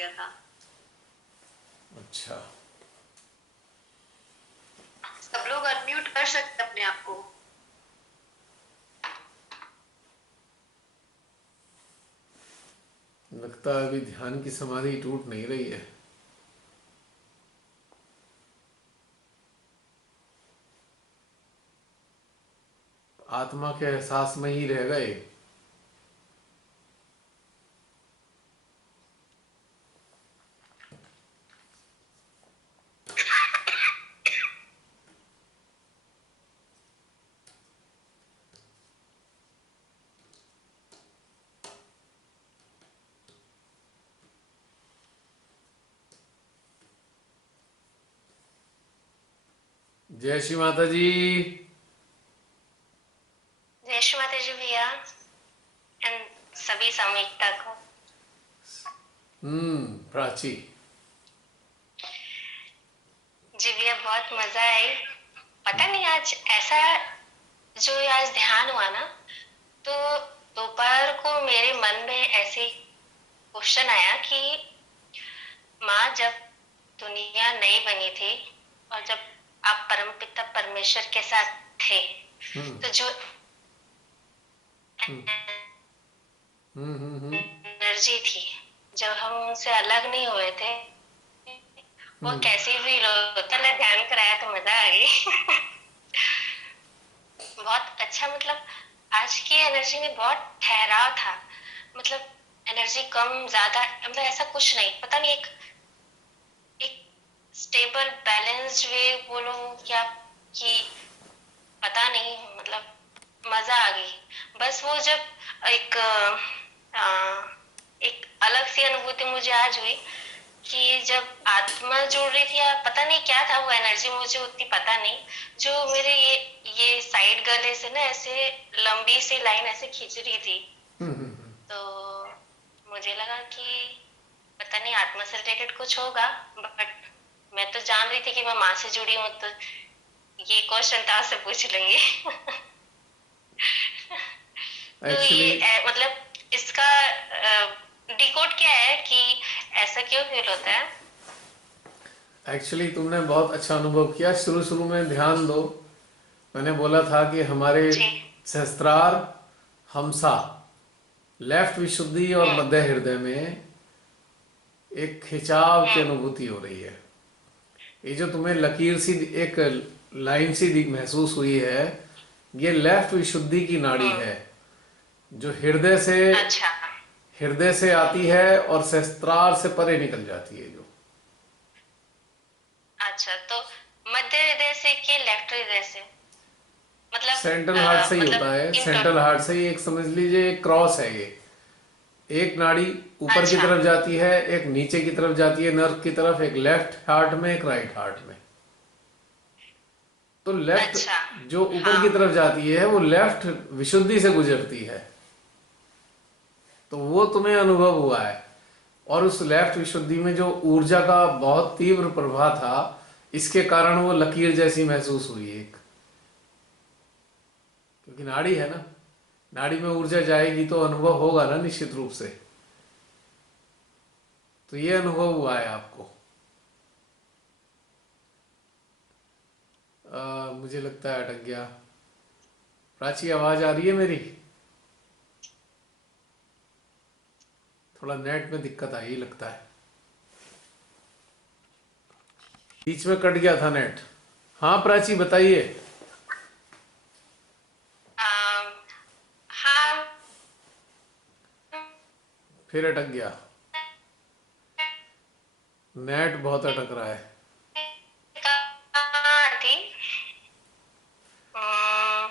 गया था। अच्छा, सब लोग अनम्यूट कर सकते हैं अपने आप को। लगता है अभी ध्यान की समाधि टूट नहीं रही है। आत्मा के एहसास में ही रह गए। जय श्री माता जी। जय श्री माता जी भैया एंड सभी सामूहिकता को। प्राची। जी भैया बहुत मजा आई। पता नहीं आज ऐसा जो आज ध्यान हुआ ना, तो दोपहर को मेरे मन में ऐसे क्वेश्चन आया कि माँ जब दुनिया नई बनी थी और जब आप परमपिता परमेश्वर के साथ थे, तो जो एनर्जी थी जब हम उनसे अलग नहीं हुए थे, वो कैसी फील होता है। ध्यान कराया तो मजा आ गई। बहुत अच्छा, मतलब आज की एनर्जी में बहुत ठहराव था। मतलब एनर्जी कम ज्यादा, मतलब ऐसा कुछ नहीं, पता नहीं, एक एक स्टेबल बैलेंस्ड वे बोलो क्या कि पता नहीं, मतलब मजा आ गई। बस वो जब एक एक अलग सी अनुभूति मुझे आज हुई कि जब आत्मा जुड़ रही थी, या पता नहीं क्या था वो एनर्जी, मुझे उतनी पता नहीं, जो मेरे ये साइड गले से ना ऐसे लंबी सी लाइन ऐसे खींच रही थी। तो मुझे लगा कि पता नहीं आत्मा से रिलेटेड कुछ होगा, बट मैं तो जान रही थी कि मैं माँ से जुड़ी हूँ, तो ये क्वेश्चन तो आपसे पूछ लेंगे। तो एक्चुअली ये मतलब इसका डिकोड क्या है कि ऐसा क्यों फील होता है? तुमने बहुत अच्छा अनुभव किया। शुरू शुरू में ध्यान दो। मैंने बोला था कि हमारे जी। सहस्त्रार हमसा लेफ्ट विशुद्धि और मध्य हृदय में एक खिंचाव की अनुभूति हो रही है। ये जो तुम्हें लकीर सी, एक लाइन सी महसूस हुई है, ये लेफ्ट विशुद्धि की नाड़ी है जो अच्छा हृदय से आती है और सहस्त्रार से परे निकल जाती है। जो अच्छा, तो मध्य हृदय से कि लेफ्ट हृदय से, मतलब सेंट्रल हार्ट से ही होता है। मतलब इन सेंट्रल हार्ट से ही, एक समझ लीजिए एक क्रॉस है ये। एक नाड़ी ऊपर की अच्छा तरफ जाती है, एक नीचे की तरफ जाती है नर्व की तरफ, एक लेफ्ट हार्ट में, एक राइट हार्ट में। तो लेफ्ट अच्छा। जो ऊपर हाँ की तरफ जाती है वो लेफ्ट विशुद्धि से गुजरती है, तो वो तुम्हें अनुभव हुआ है। और उस लेफ्ट विशुद्धि में जो ऊर्जा का बहुत तीव्र प्रभाव था, इसके कारण वो लकीर जैसी महसूस हुई एक। क्योंकि नाड़ी है ना, नाड़ी में ऊर्जा जाएगी तो अनुभव होगा ना निश्चित रूप से। तो ये अनुभव हुआ है आपको। मुझे लगता है अटक गया। प्राची, आवाज आ रही है मेरी? थोड़ा नेट में दिक्कत आई लगता है, बीच में कट गया था नेट। हाँ प्राची बताइए। अम, हाँ फिर अटक गया, नेट बहुत अटक रहा है। कहाँ थी? अम,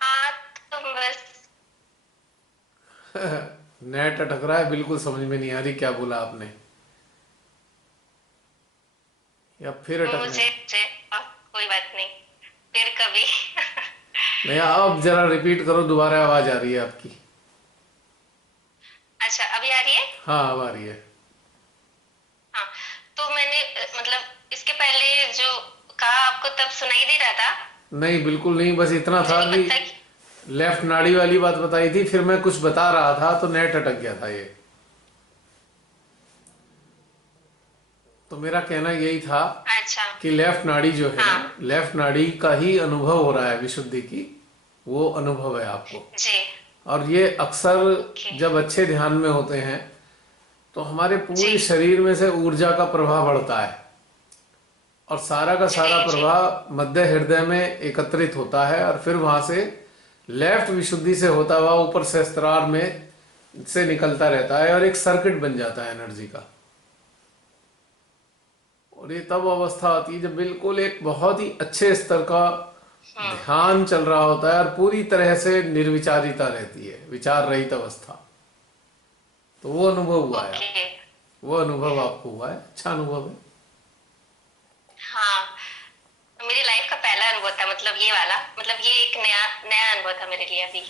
हाँ तो बस नेट अटक रहा है, बिल्कुल समझ में नहीं आ रही क्या बोला आपने, या फिर अटकने। मुझे मुझे कोई बात नहीं, फिर कभी। नहीं, अब जरा रिपीट करो, दोबारा आवाज आ रही है आपकी। अच्छा अभी आ रही है? हाँ अब आ रही है। हाँ, तो मैंने मतलब इसके पहले जो कहा आपको तब सुनाई दे रहा था? नहीं बिल्कुल नहीं, बस इतना मुझे था नहीं कि पता कि लेफ्ट नाड़ी वाली बात बताई थी, फिर मैं कुछ बता रहा था तो नेट अटक गया था ये। तो मेरा कहना यही था अच्छा। कि लेफ्ट नाड़ी जो है हाँ। ना, लेफ्ट नाड़ी का ही अनुभव हो रहा है विशुद्धि की, वो अनुभव है आपको। जी। और ये अक्सर ओके। जब अच्छे ध्यान में होते हैं तो हमारे जी पूरे शरीर में से ऊर्जा का प्रवाह बढ़ता है, और सारा का जी सारा जी। प्रवाह मध्य हृदय में एकत्रित होता है, और फिर वहां से लेफ्ट विशुद्धि से होता हुआ ऊपर सहस्त्रार में से निकलता रहता है, और एक सर्किट बन जाता है एनर्जी का। और ये तब अवस्था आती है जब बिल्कुल एक बहुत ही अच्छे स्तर का हम्म। ध्यान चल रहा होता है, और पूरी तरह से निर्विचारिता रहती है, विचार रहित अवस्था। तो वो अनुभव हुआ है ओके। आपको, वो अनुभव आपको हुआ है, अच्छा अनुभव है। हाँ, मेरी लाइफ का पहला अनुभव था, मतलब ये वाला, मतलब ये एक नया नया अनुभव था मेरे लिए अभी।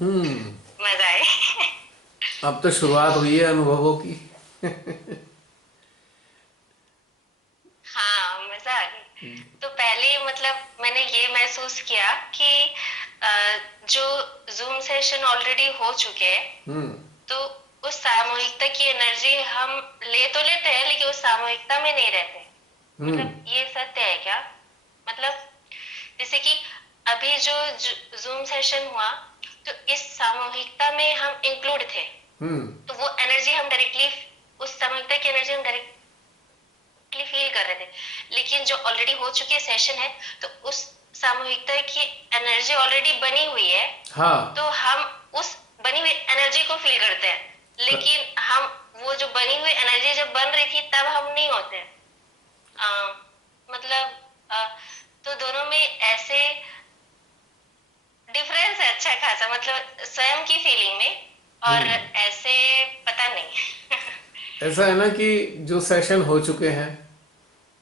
हम्म। मजा आए। अब तो शुरुआत हुई है अनुभवों की। हाँ, मजा आ गई। तो पहले मतलब मैंने ये महसूस किया कि अ, जो जूम सेशन ऑलरेडी हो चुके हैं, हम्म। तो उस सामूहिकता की एनर्जी हम ले तो लेते हैं, लेकिन उस सामूहिकता में नहीं रहते। हम्म। मतलब ये सत्य है क्या? मतलब जैसे कि अभी जो जूम सेशन हुआ, तो इस सामूहिकता में हम इंक्लूड थे, हम्म। तो वो एनर्जी हम डायरेक्टली, उस सामूहिकता की एनर्जी हम डायरेक्टली फील कर रहे थे। लेकिन जो ऑलरेडी हो चुके सेशन है, तो उस सामूहिकता की एनर्जी ऑलरेडी बनी हुई है, हाँ। तो हम उस बनी हुई एनर्जी को फील करते हैं। लेकिन हम वो जो बनी हुई एनर्जी जब बन रही थी तब हम नहीं होते। मतलब तो दोनों में ऐसे डिफरेंस है अच्छा खासा, मतलब स्वयं की फीलिंग में, और ऐसे पता नहीं। ऐसा है ना कि जो सेशन हो चुके हैं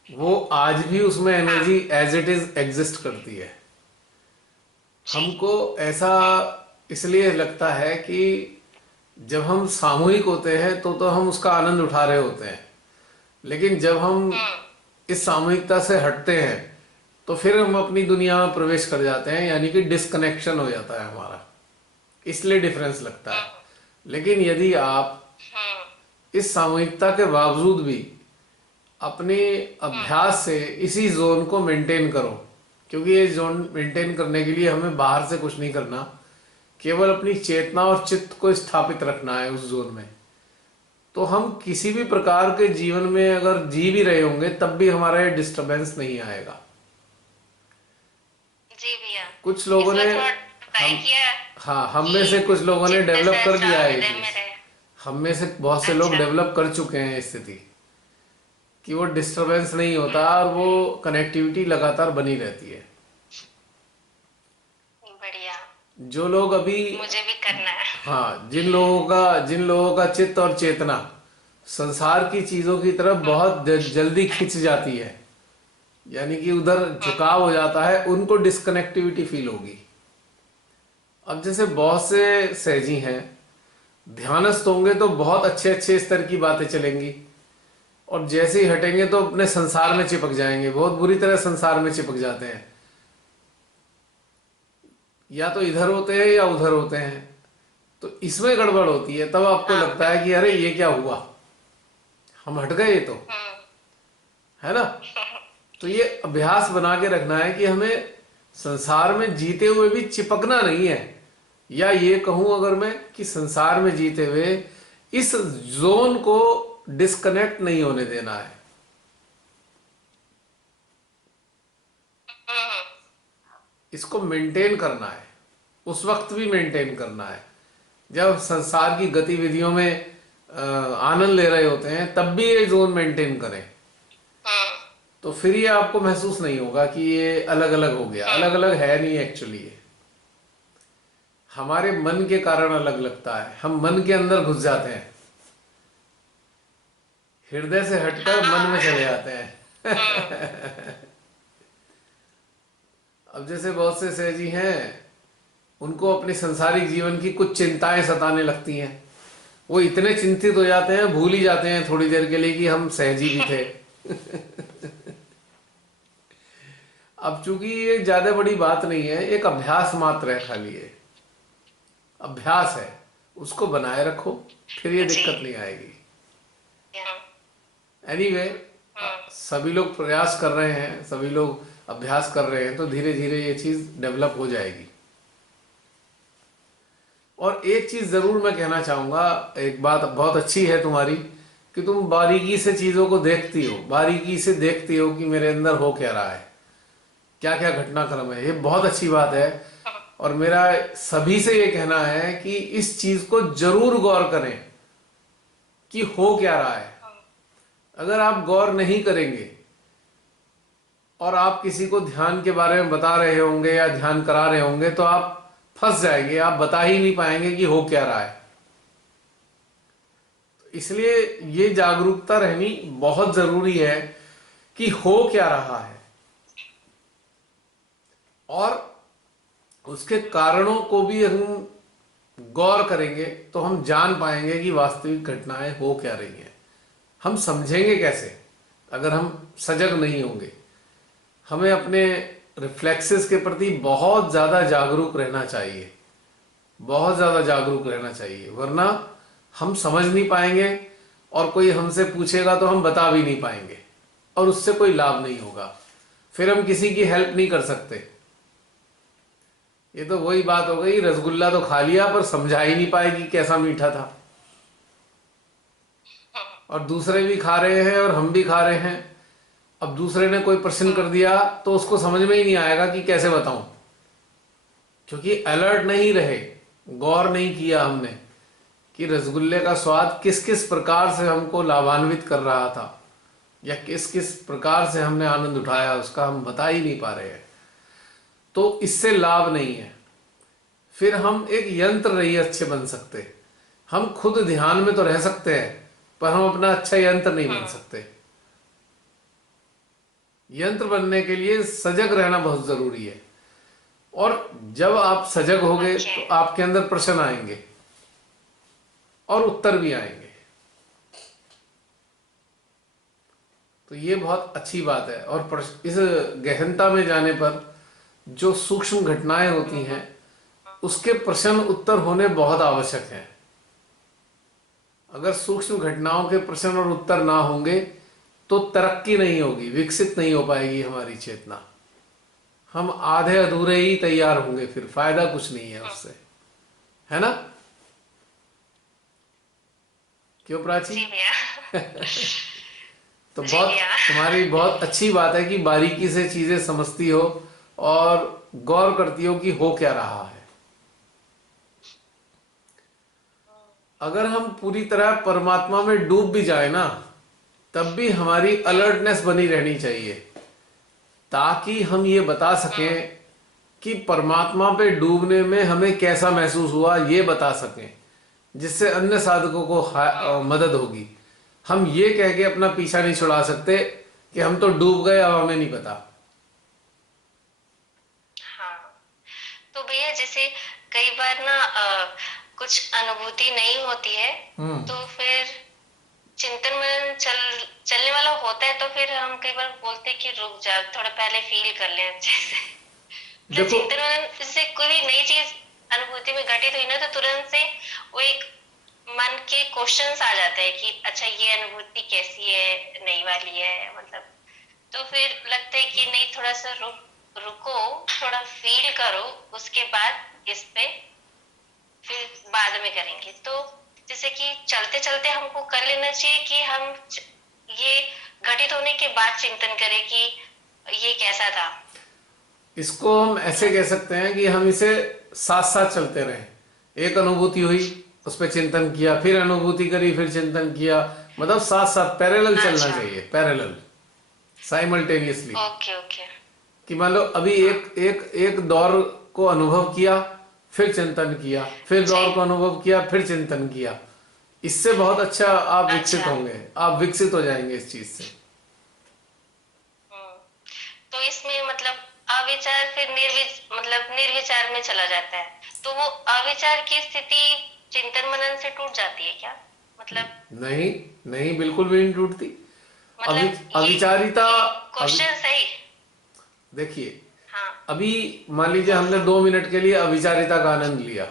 वो आज भी उसमें हाँ। Energy as it is exist करती है। जी। हमको ऐसा इसलिए लगता है कि जब हम सामूहिक होते हैं तो हम उसका आनंद उठा रहे होते हैं, लेकिन जब हम हम्म। इस सामूहिकता से हटते हैं तो फिर हम अपनी दुनिया में प्रवेश कर जाते हैं, यानी कि डिस्कनेक्शन हो जाता है हमारा, इसलिए डिफरेंस लगता है। हम्म। लेकिन यदि आप हम्म। इस सामूहिकता के बावजूद भी अपने अभ्यास से इसी जोन को मेंटेन करो, क्योंकि ये जोन मेंटेन करने के लिए हमें बाहर से कुछ नहीं करना, केवल अपनी चेतना और चित्त को स्थापित रखना है उस जोन में। तो हम किसी भी प्रकार के जीवन में अगर जी भी रहे होंगे तब भी हमारा ये डिस्टरबेंस नहीं आएगा। जी भैया, कुछ लोगों इस ने बार थोड़ा ट्राई हम किया हाँ, हम में से कि कुछ लोगों ने चित्त डेवलप कर दिया सहस्त्र है ये हृदय में चीज। रहे। हम में से बहुत से लोग अच्छा। डेवलप कर चुके हैं स्थिति कि वो डिस्टरबेंस नहीं होता और वो कनेक्टिविटी लगातार बनी रहती है। बढ़िया। जो लोग अभी मुझे भी करना है। हाँ, जिन लोगों का चित्त और चेतना संसार की चीजों की तरफ बहुत जल्दी खिंच जाती है, यानी कि उधर झुकाव हो जाता है, उनको डिस्कनेक्टिविटी फील होगी। अब जैसे बहुत से सहजी हैं, ध्यानस्थ होंगे तो बहुत अच्छे अच्छे स्तर की बातें चलेंगी, और जैसे ही हटेंगे तो अपने संसार में चिपक जाएंगे, बहुत बुरी तरह संसार में चिपक जाते हैं। या तो इधर होते हैं या उधर होते हैं, तो इसमें गड़बड़ होती है। तब आपको हाँ। लगता है कि अरे ये क्या हुआ, हम हट गए, तो हम्म। है ना। तो ये अभ्यास बना के रखना है कि हमें संसार में जीते हुए भी चिपकना नहीं है, या ये कहूं अगर मैं कि संसार में जीते हुए इस जोन को डिस्कनेक्ट नहीं होने देना है। हम्म। इसको मेंटेन करना है, उस वक्त भी मेंटेन करना है जब संसार की गतिविधियों में आनंद ले रहे होते हैं, तब भी ये जोन मेंटेन करें। हम्म। तो फिर ये आपको महसूस नहीं होगा कि ये अलग अलग हो गया। अलग अलग है नहीं एक्चुअली, ये हमारे मन के कारण अलग लगता है। हम मन के अंदर घुस जाते हैं, हृदय से हटकर मन में चले जाते हैं। अब जैसे बहुत से सहजी हैं, उनको अपने संसारिक जीवन की कुछ चिंताएं सताने लगती हैं, वो इतने चिंतित हो जाते हैं, भूल ही जाते हैं थोड़ी देर के लिए कि हम सहजी भी थे। अब चूंकि ये ज्यादा बड़ी बात नहीं है, एक अभ्यास मात्र है, खाली ये अभ्यास है, उसको बनाए रखो, फिर ये जी। दिक्कत नहीं आएगी। हाँ। एनीवे, सभी लोग प्रयास कर रहे हैं, सभी लोग अभ्यास कर रहे हैं, तो धीरे धीरे ये चीज डेवलप हो जाएगी। और एक चीज जरूर मैं कहना चाहूंगा, एक बात बहुत अच्छी है तुम्हारी कि तुम बारीकी से चीजों को देखती हो, बारीकी से देखती हो कि मेरे अंदर हो क्या रहा है, क्या क्या घटनाक्रम है। ये बहुत अच्छी बात है। और मेरा सभी से ये कहना है कि इस चीज को जरूर गौर करें कि हो क्या रहा है। अगर आप गौर नहीं करेंगे और आप किसी को ध्यान के बारे में बता रहे होंगे या ध्यान करा रहे होंगे तो आप फंस जाएंगे, आप बता ही नहीं पाएंगे कि हो क्या रहा है। इसलिए ये जागरूकता रहनी बहुत जरूरी है कि हो क्या रहा है, और उसके कारणों को भी हम गौर करेंगे तो हम जान पाएंगे कि वास्तविक घटनाएं हो क्या रही हैं। हम समझेंगे कैसे अगर हम सजग नहीं होंगे। हमें अपने रिफ्लेक्सेस के प्रति बहुत ज्यादा जागरूक रहना चाहिए, बहुत ज्यादा जागरूक रहना चाहिए, वरना हम समझ नहीं पाएंगे और कोई हमसे पूछेगा तो हम बता भी नहीं पाएंगे और उससे कोई लाभ नहीं होगा। फिर हम किसी की हेल्प नहीं कर सकते। ये तो वही बात हो गई, रसगुल्ला तो खा लिया पर समझा ही नहीं पाएगी कैसा मीठा था, और दूसरे भी खा रहे हैं और हम भी खा रहे हैं। अब दूसरे ने कोई प्रश्न कर दिया तो उसको समझ में ही नहीं आएगा कि कैसे बताऊं, क्योंकि अलर्ट नहीं रहे, गौर नहीं किया हमने कि रसगुल्ले का स्वाद किस किस प्रकार से हमको लाभान्वित कर रहा था या किस किस प्रकार से हमने आनंद उठाया, उसका हम बता ही नहीं पा रहे हैं। तो इससे लाभ नहीं है। फिर हम एक यंत्र नहीं अच्छे बन सकते। हम खुद ध्यान में तो रह सकते हैं पर हम अपना अच्छा यंत्र नहीं बन सकते। यंत्र बनने के लिए सजग रहना बहुत जरूरी है, और जब आप सजग होगे तो आपके अंदर प्रश्न आएंगे और उत्तर भी आएंगे। तो ये बहुत अच्छी बात है। और इस गहनता में जाने पर जो सूक्ष्म घटनाएं होती हैं उसके प्रश्न उत्तर होने बहुत आवश्यक हैं। अगर सूक्ष्म घटनाओं के प्रश्न और उत्तर ना होंगे तो तरक्की नहीं होगी, विकसित नहीं हो पाएगी हमारी चेतना। हम आधे अधूरे ही तैयार होंगे, फिर फायदा कुछ नहीं है उससे, है ना? क्यों प्राची? जी भैया। तो जी बहुत भैया। तुम्हारी बहुत अच्छी बात है कि बारीकी से चीजें समझती हो और गौर करती हो कि हो क्या रहा है। अगर हम पूरी तरह परमात्मा में डूब भी जाए ना, तब भी हमारी अलर्टनेस बनी रहनी चाहिए, ताकि हम ये बता सकें कि परमात्मा पे डूबने में हमें कैसा महसूस हुआ, ये बता सकें, जिससे अन्य साधकों को मदद होगी। हम ये कह के अपना पीछा नहीं छुड़ा सकते कि हम तो डूब गए, अब हमें नहीं पता। हाँ, तो भैया जैसे कई बार ना कुछ अनुभूति नहीं होती है, तो फिर चिंतन में चलने वाला होता है, तो फिर हम कई बार बोलते हैं कि रुक जा, थोड़ा पहले फील कर ले अच्छे से। देखो, चिंतन में से कोई भी नई चीज अनुभूति में घटित हुई ना, तो तुरंत से वो एक मन के क्वेश्चंस आ जाते हैं कि अच्छा ये अनुभूति कैसी है, नई वाली है मतलब। तो फिर लगता है कि नहीं, थोड़ा सा रुको, थोड़ा फील करो, उसके बाद इस पे फिर बाद में करेंगे। तो जैसे कि चलते चलते हमको कर लेना चाहिए कि हम ये घटित होने के बाद चिंतन करें कि ये कैसा था। इसको हम ऐसे कह सकते हैं कि हम इसे साथ साथ चलते रहे। एक अनुभूति हुई, उस पर चिंतन किया, फिर अनुभूति करी, फिर चिंतन किया, मतलब साथ साथ पैरेलल चलना चाहिए, पैरेलल, साइमल्टेनियसली। Okay okay. कि मान लो अभी एक दौर को अनुभव किया, फिर चिंतन किया, फिर दौर को अनुभव किया, फिर चिंतन किया। इससे बहुत अच्छा आप विकसित होंगे, आप विकसित हो जाएंगे इस चीज से। तो इसमें मतलब अविचार फिर निर्विचार में चला जाता है, तो वो अविचार की स्थिति चिंतन मनन से टूट जाती है क्या? मतलब नहीं नहीं, बिल्कुल भी नहीं टूटती। मतलब अविचारिता, क्वेश्चन सही। देखिए, हाँ। अभी मान लीजिए हमने 2 मिनट के लिए अविचारिता का आनंद लिया,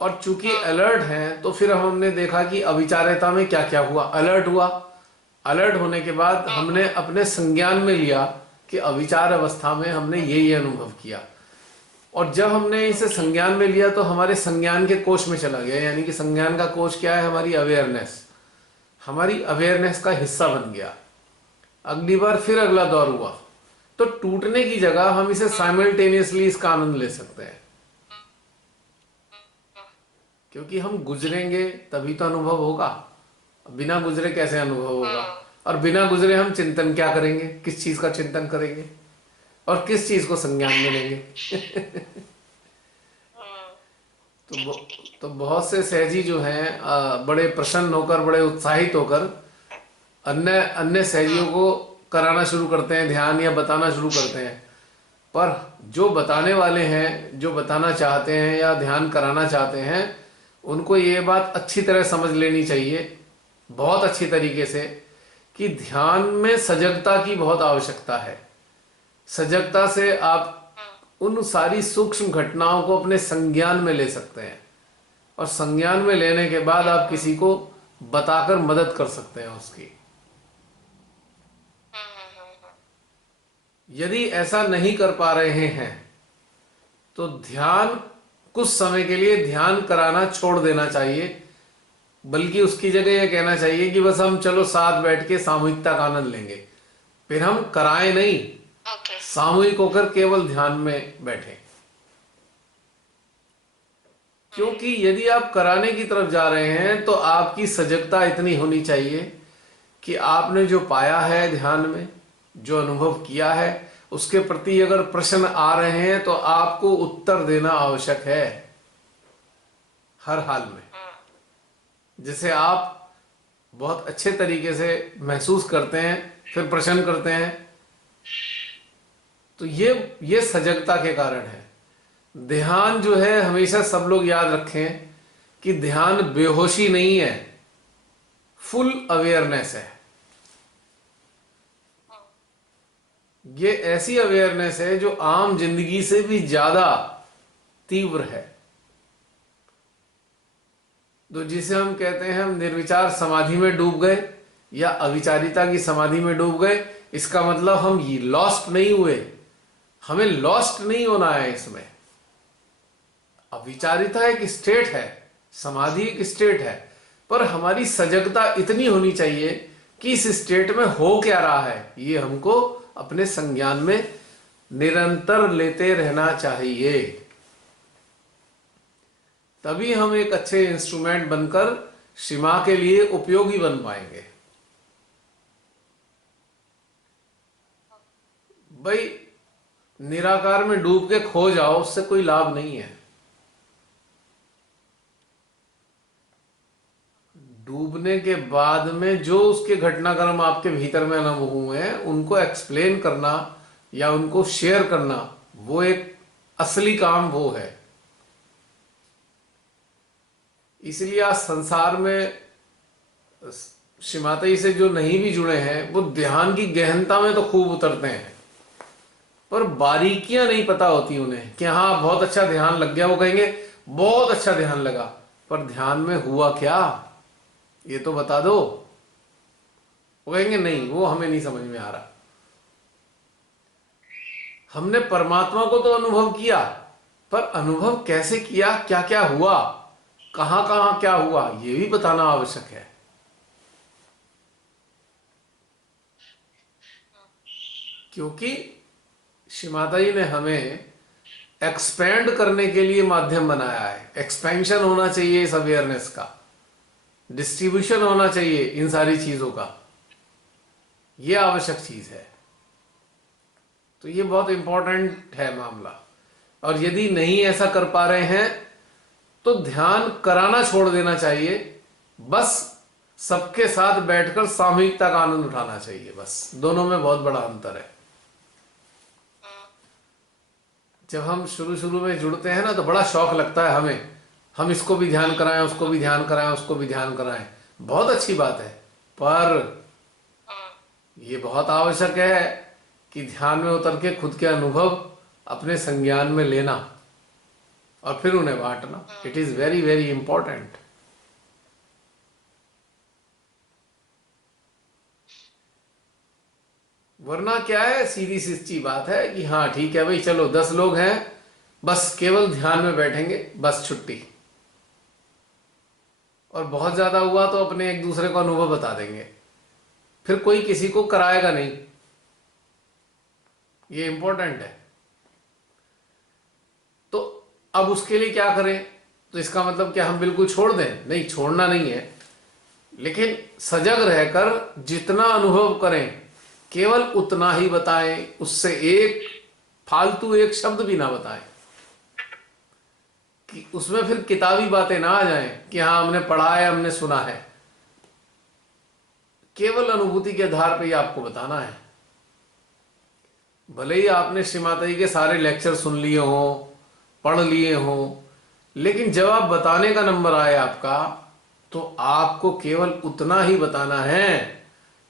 और चूंकि अलर्ट हैं तो फिर हमने देखा कि अविचारिता में क्या क्या हुआ। अलर्ट हुआ अलर्ट होने के बाद हमने अपने संज्ञान में लिया कि अविचार अवस्था में हमने ये अनुभव किया, और जब हमने इसे संज्ञान में लिया तो हमारे संज्ञान के कोश में चला गया। यानी कि संज्ञान का कोश क्या है? हमारी अवेयरनेस, हमारी अवेयरनेस का हिस्सा बन गया। अगली बार फिर अगला दौर हुआ तो टूटने की जगह हम इसे साइमल्टेनियसली इसका आनंद ले सकते हैं, क्योंकि हम गुजरेंगे तभी तो अनुभव होगा। बिना गुजरे कैसे अनुभव होगा? और बिना गुजरे हम चिंतन क्या करेंगे? किस चीज का चिंतन करेंगे और किस चीज को संज्ञान में लेंगे? तो बहुत से सहजी जो हैं बड़े प्रसन्न होकर, बड़े उत्साहित होकर अन्य अन्य सहजियों को कराना शुरू करते हैं ध्यान, या बताना शुरू करते हैं। पर जो बताने वाले हैं, जो बताना चाहते हैं या ध्यान कराना चाहते हैं, उनको ये बात अच्छी तरह समझ लेनी चाहिए, बहुत अच्छी तरीके से, कि ध्यान में सजगता की बहुत आवश्यकता है। सजगता से आप उन सारी सूक्ष्म घटनाओं को अपने संज्ञान में ले सकते हैं, और संज्ञान में लेने के बाद आप किसी को बताकर मदद कर सकते हैं उसकी। यदि ऐसा नहीं कर पा रहे हैं तो ध्यान, कुछ समय के लिए ध्यान कराना छोड़ देना चाहिए, बल्कि उसकी जगह यह कहना चाहिए कि बस हम चलो साथ बैठ के सामूहिकता का आनंद लेंगे। फिर हम कराएं नहीं, सामूहिक होकर केवल ध्यान में बैठे। क्योंकि यदि आप कराने की तरफ जा रहे हैं तो आपकी सजगता इतनी होनी चाहिए कि आपने जो पाया है ध्यान में, जो अनुभव किया है, उसके प्रति अगर प्रश्न आ रहे हैं तो आपको उत्तर देना आवश्यक है हर हाल में, जिसे आप बहुत अच्छे तरीके से महसूस करते हैं, फिर प्रश्न करते हैं। तो ये सजगता के कारण है। ध्यान जो है, हमेशा सब लोग याद रखें कि ध्यान बेहोशी नहीं है, फुल अवेयरनेस है। ये ऐसी अवेयरनेस है जो आम जिंदगी से भी ज्यादा तीव्र है। तो जिसे हम कहते हैं हम निर्विचार समाधि में डूब गए या अविचारिता की समाधि में डूब गए, इसका मतलब हम ये लॉस्ट नहीं हुए। हमें लॉस्ट नहीं होना है इसमें। अविचारिता एक स्टेट है, समाधि एक स्टेट है, पर हमारी सजगता इतनी होनी चाहिए कि इस स्टेट में हो क्या रहा है ये हमको अपने संज्ञान में निरंतर लेते रहना चाहिए। तभी हम एक अच्छे इंस्ट्रूमेंट बनकर शिमा के लिए उपयोगी बन पाएंगे। भाई निराकार में डूब के खो जाओ, उससे कोई लाभ नहीं है। डूबने के बाद में जो उसके घटनाक्रम आपके भीतर में अनुभव हुए हैं, उनको एक्सप्लेन करना या उनको शेयर करना, वो एक असली काम वो है। इसलिए आज संसार में श्रीमाता जी से जो नहीं भी जुड़े हैं, वो ध्यान की गहनता में तो खूब उतरते हैं, पर बारीकियां नहीं पता होती उन्हें कि हाँ बहुत अच्छा ध्यान लग गया। वो कहेंगे बहुत अच्छा ध्यान लगा, पर ध्यान में हुआ क्या ये तो बता दो। वो कहेंगे नहीं, वो हमें नहीं समझ में आ रहा। हमने परमात्मा को तो अनुभव किया, पर अनुभव कैसे किया, क्या क्या हुआ, कहां कहां क्या हुआ, ये भी बताना आवश्यक है। क्योंकि श्री माता जी ने हमें एक्सपेंड करने के लिए माध्यम बनाया है। एक्सपेंशन होना चाहिए इस अवेयरनेस का, डिस्ट्रीब्यूशन होना चाहिए इन सारी चीजों का, यह आवश्यक चीज है। तो ये बहुत इंपॉर्टेंट है मामला। और यदि नहीं ऐसा कर पा रहे हैं तो ध्यान कराना छोड़ देना चाहिए, बस सबके साथ बैठकर सामूहिकता का आनंद उठाना चाहिए। बस दोनों में बहुत बड़ा अंतर है। जब हम शुरू शुरू में जुड़ते हैं ना, तो बड़ा शौक लगता है हमें, हम इसको भी ध्यान कराएं, उसको भी ध्यान कराएं, उसको भी ध्यान कराएं। बहुत अच्छी बात है, पर यह बहुत आवश्यक है कि ध्यान में उतर के खुद के अनुभव अपने संज्ञान में लेना और फिर उन्हें बांटना। It is very very important. वरना क्या है, सीधी सी बात है कि हाँ ठीक है भाई, चलो 10 लोग हैं, बस केवल ध्यान में बैठेंगे, बस छुट्टी। और बहुत ज्यादा हुआ तो अपने एक दूसरे को अनुभव बता देंगे, फिर कोई किसी को कराएगा नहीं। ये इंपॉर्टेंट है। तो अब उसके लिए क्या करें? तो इसका मतलब क्या हम बिल्कुल छोड़ दें? नहीं, छोड़ना नहीं है, लेकिन सजग रहकर जितना अनुभव करें केवल उतना ही बताएं, उससे एक फालतू एक शब्द भी ना बताएं, कि उसमें फिर किताबी बातें ना आ जाएं कि हाँ हमने पढ़ा है, हमने सुना है। केवल अनुभूति के आधार पे ही आपको बताना है। भले ही आपने श्री माता जी के सारे लेक्चर सुन लिए हों, पढ़ लिए हों, लेकिन जब आप बताने का नंबर आए आपका, तो आपको केवल उतना ही बताना है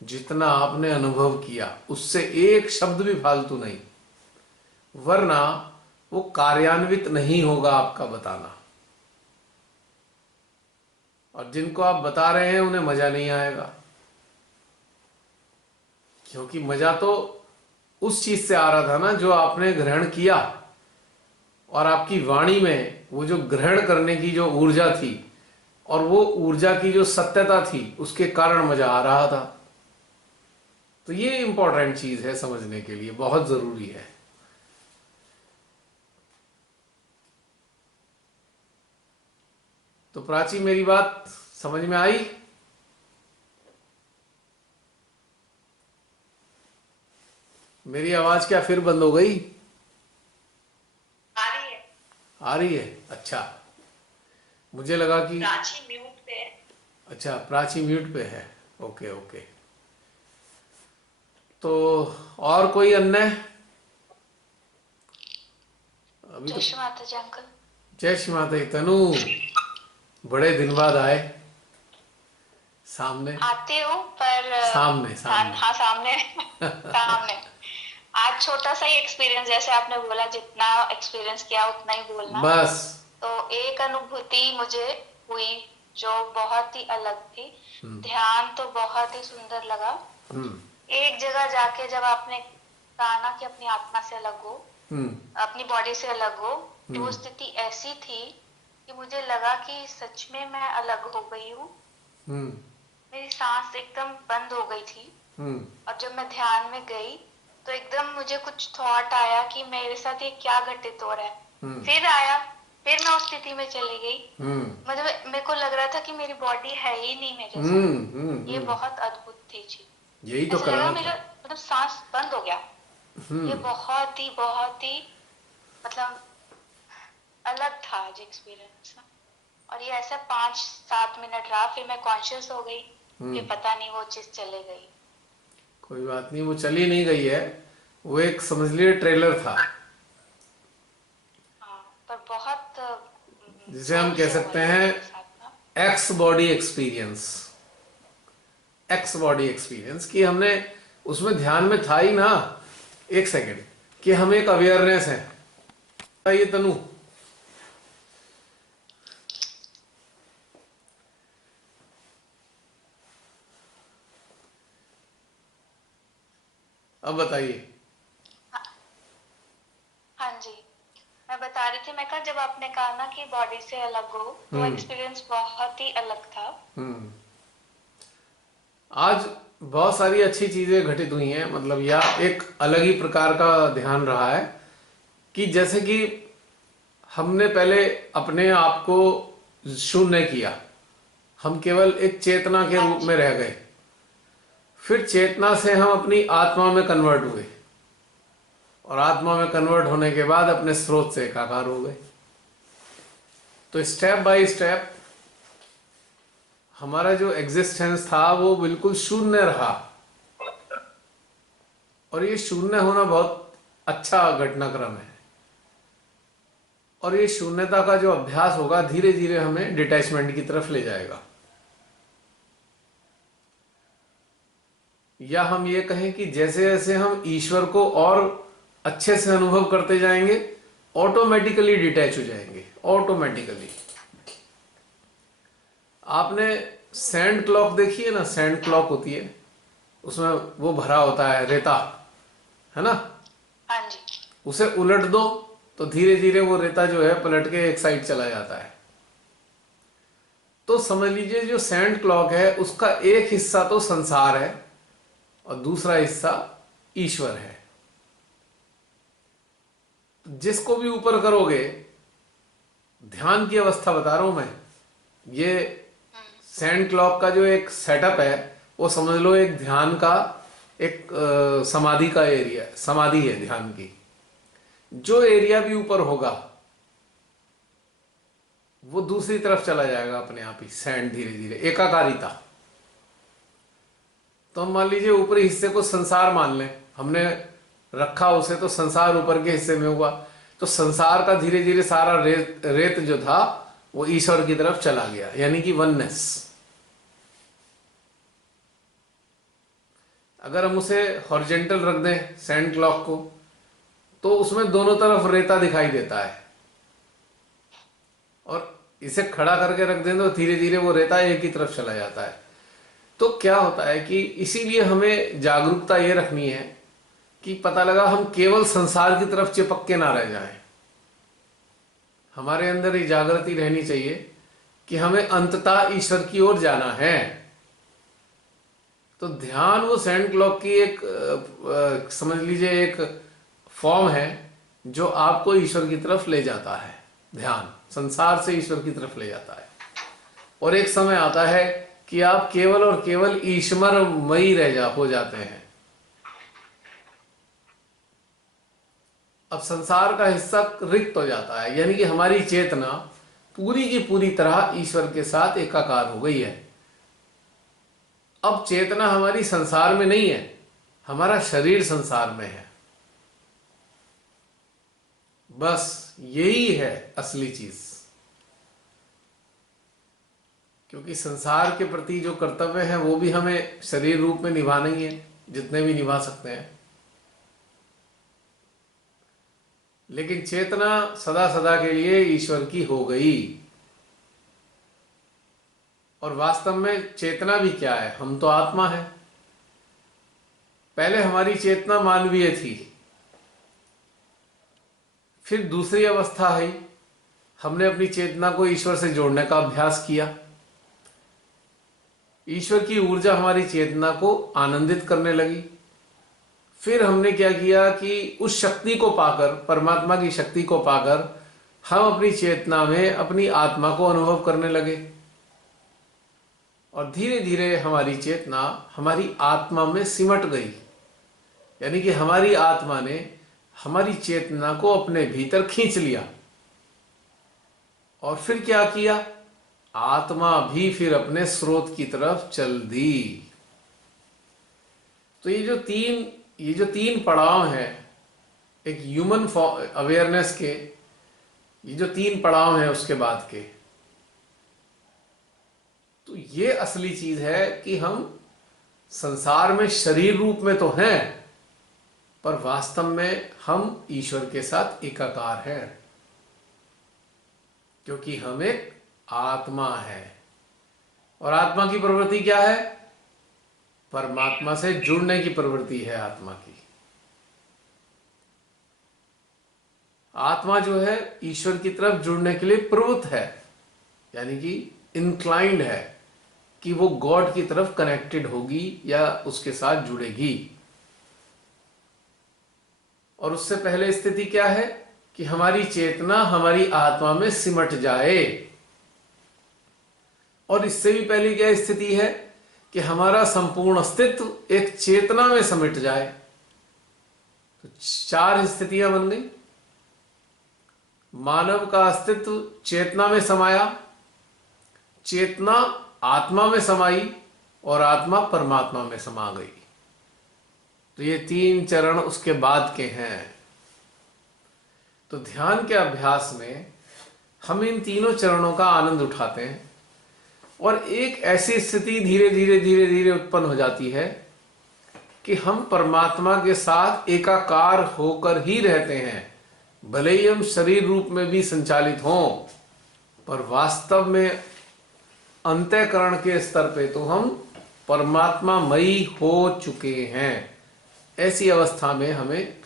जितना आपने अनुभव किया, उससे एक शब्द भी फालतू नहीं, वरना वो कार्यान्वित नहीं होगा आपका बताना। और जिनको आप बता रहे हैं उन्हें मजा नहीं आएगा, क्योंकि मजा तो उस चीज से आ रहा था ना जो आपने ग्रहण किया, और आपकी वाणी में वो जो ग्रहण करने की जो ऊर्जा थी और वो ऊर्जा की जो सत्यता थी, उसके कारण मजा आ रहा था। तो ये इंपॉर्टेंट चीज है, समझने के लिए बहुत जरूरी है। तो प्राची, मेरी बात समझ में आई? मेरी आवाज क्या फिर बंद हो गई? आ रही है। आ रही है? अच्छा, मुझे लगा कि प्राची म्यूट पे है। अच्छा, प्राची म्यूट पे है। Okay okay. तो और कोई अन्य? अभी जय तो श्री माता जी अंकल। जय श्री माता जी। तनु, बड़े दिन बाद आए सामने। आते हो पर सामने सामने। हाँ सामने सामने। आज छोटा सा ही एक्सपीरियंस, जैसे आपने बोला जितना एक्सपीरियंस किया उतना ही बोलना। बस। तो एक अनुभूति मुझे हुई जो बहुत ही अलग थी। ध्यान तो बहुत ही सुंदर लगा। हम्म एक जगह जाके जब आपने कहा ना कि अपनी आत्मा से अलग हो, हम्म अपनी बॉडी से अलग हो, तो वो स्थिति ऐसी थी कि मुझे लगा कि सच में मैं अलग हो गई हूँ। हम्म मेरी सांस एकदम बंद हो गई थी। हम्म और जब मैं ध्यान में गई तो एकदम मुझे कुछ थॉट आया कि मेरे साथ ये क्या घटित हो रहा है। फिर आया, फिर मैं उस स्थिति में चली गई। मतलब मेरे को लग रहा था कि मेरी बॉडी है ही नहीं मेरे साथ। ये बहुत अद्भुत थी चीज। यही तो ऐसा लगा करना मेरा था। मतलब सांस बंद हो गया। ये बहुत ही मतलब अलग था आज एक्सपीरियंस। और ये ऐसा 5-7 मिनट रहा, फिर मैं कॉन्शियस हो गई। फिर पता नहीं वो चीज चले गई। कोई बात नहीं, वो चली नहीं गई है, वो एक समझ लिए ट्रेलर था, हाँ, पर बहुत जिसे हम सही कह से हुआ सकते ये हैं मेरे साथ ना। X body experience. X body experience कि हमने उसमें ध्यान में था ही ना, एक सेकंड, कि हम एक अवेयरनेस है। ये तनु, अब बताइए। हाँ जी, मैं बता रही थी, मैं कहा जब आपने कहा ना कि बॉडी से अलग हो, तो एक्सपीरियंस बहुत ही अलग था। आज बहुत सारी अच्छी चीजें घटित हुई हैं, मतलब या एक अलग ही प्रकार का ध्यान रहा है, कि जैसे कि हमने पहले अपने आप को शून्य किया, हम केवल एक चेतना के रूप में रह गए, फिर चेतना से हम अपनी आत्मा में कन्वर्ट हुए, और आत्मा में कन्वर्ट होने के बाद अपने स्रोत से एकाकार हो गए। तो स्टेप बाय स्टेप हमारा जो एग्जिस्टेंस था वो बिल्कुल शून्य रहा, और ये शून्य होना बहुत अच्छा घटनाक्रम है। और ये शून्यता का जो अभ्यास होगा, धीरे धीरे हमें डिटैचमेंट की तरफ ले जाएगा। या हम ये कहें कि जैसे जैसे हम ईश्वर को और अच्छे से अनुभव करते जाएंगे, ऑटोमेटिकली डिटैच हो जाएंगे, ऑटोमेटिकली। आपने सैंड क्लॉक देखी है ना? सैंड क्लॉक होती है, उसमें वो भरा होता है रेता, है ना। हाँ जी। उसे उलट दो तो धीरे धीरे वो रेता जो है पलट के एक साइड चला जाता है। तो समझ लीजिए जो सैंड क्लॉक है उसका एक हिस्सा तो संसार है और दूसरा हिस्सा ईश्वर है। जिसको भी ऊपर करोगे, ध्यान की अवस्था बता रहा हूं मैं, ये सैंड क्लॉक का जो एक सेटअप है वो समझ लो एक ध्यान का एक समाधि का एरिया, समाधि है ध्यान की। जो एरिया भी ऊपर होगा वो दूसरी तरफ चला जाएगा अपने आप ही, सैंड धीरे धीरे, एकाकारिता। तो हम मान लीजिए ऊपरी हिस्से को संसार मान लें, हमने रखा उसे तो संसार ऊपर के हिस्से में हुआ, तो संसार का धीरे धीरे सारा रेत रेत जो था वो ईश्वर की तरफ चला गया, यानी कि वननेस। अगर हम उसे हॉरिजेंटल रख दें सैंड क्लॉक को, तो उसमें दोनों तरफ रेता दिखाई देता है, और इसे खड़ा करके रख दें तो धीरे धीरे वो रेता एक ही तरफ चला जाता है। तो क्या होता है कि इसीलिए हमें जागरूकता ये रखनी है कि पता लगा हम केवल संसार की तरफ चिपक के ना रह जाएं। हमारे अंदर ये जागृति रहनी चाहिए कि हमें अंततः ईश्वर की ओर जाना है। तो ध्यान वो सैंड क्लॉक की एक समझ लीजिए एक फॉर्म है जो आपको ईश्वर की तरफ ले जाता है। ध्यान संसार से ईश्वर की तरफ ले जाता है, और एक समय आता है कि आप केवल और केवल ईश्वरमयी हो जाते हैं। अब संसार का हिस्सा रिक्त हो जाता है, यानी कि हमारी चेतना पूरी की पूरी तरह ईश्वर के साथ एकाकार हो गई है। अब चेतना हमारी संसार में नहीं है, हमारा शरीर संसार में है। बस यही है असली चीज। क्योंकि संसार के प्रति जो कर्तव्य है वो भी हमें शरीर रूप में निभाना ही है, जितने भी निभा सकते हैं। लेकिन चेतना सदा सदा के लिए ईश्वर की हो गई। और वास्तव में चेतना भी क्या है, हम तो आत्मा है। पहले हमारी चेतना मानवीय थी, फिर दूसरी अवस्था आई, हमने अपनी चेतना को ईश्वर से जोड़ने का अभ्यास किया। ईश्वर की ऊर्जा हमारी चेतना को आनंदित करने लगी। फिर हमने क्या किया कि उस शक्ति को पाकर, परमात्मा की शक्ति को पाकर, हम अपनी चेतना में अपनी आत्मा को अनुभव करने लगे, और धीरे धीरे हमारी चेतना हमारी आत्मा में सिमट गई। यानी कि हमारी आत्मा ने हमारी चेतना को अपने भीतर खींच लिया। और फिर क्या किया, आत्मा भी फिर अपने स्रोत की तरफ चल दी। तो ये जो तीन पड़ाव हैं, एक ह्यूमन अवेयरनेस के, ये जो तीन पड़ाव हैं उसके बाद के, तो ये असली चीज है कि हम संसार में शरीर रूप में तो हैं, पर वास्तव में हम ईश्वर के साथ एकाकार हैं। क्योंकि हम एक आत्मा है, और आत्मा की प्रवृत्ति क्या है, परमात्मा से जुड़ने की प्रवृत्ति है आत्मा की। आत्मा जो है ईश्वर की तरफ जुड़ने के लिए प्रवृत्त है, यानी कि इंक्लाइंड है कि वो गॉड की तरफ कनेक्टेड होगी या उसके साथ जुड़ेगी। और उससे पहले स्थिति क्या है कि हमारी चेतना हमारी आत्मा में सिमट जाए। और इससे भी पहले क्या स्थिति है कि हमारा संपूर्ण अस्तित्व एक चेतना में समिट जाए। तो चार स्थितियां बन गई। मानव का अस्तित्व चेतना में समाया, चेतना आत्मा में समाई, और आत्मा परमात्मा में समा गई। तो ये तीन चरण उसके बाद के हैं। तो ध्यान के अभ्यास में हम इन तीनों चरणों का आनंद उठाते हैं, और एक ऐसी स्थिति धीरे धीरे धीरे धीरे उत्पन्न हो जाती है कि हम परमात्मा के साथ एकाकार होकर ही रहते हैं। भले ही हम शरीर रूप में भी संचालित हों, पर वास्तव में अंतःकरण के स्तर पे तो हम परमात्मामयी हो चुके हैं। ऐसी अवस्था में हमें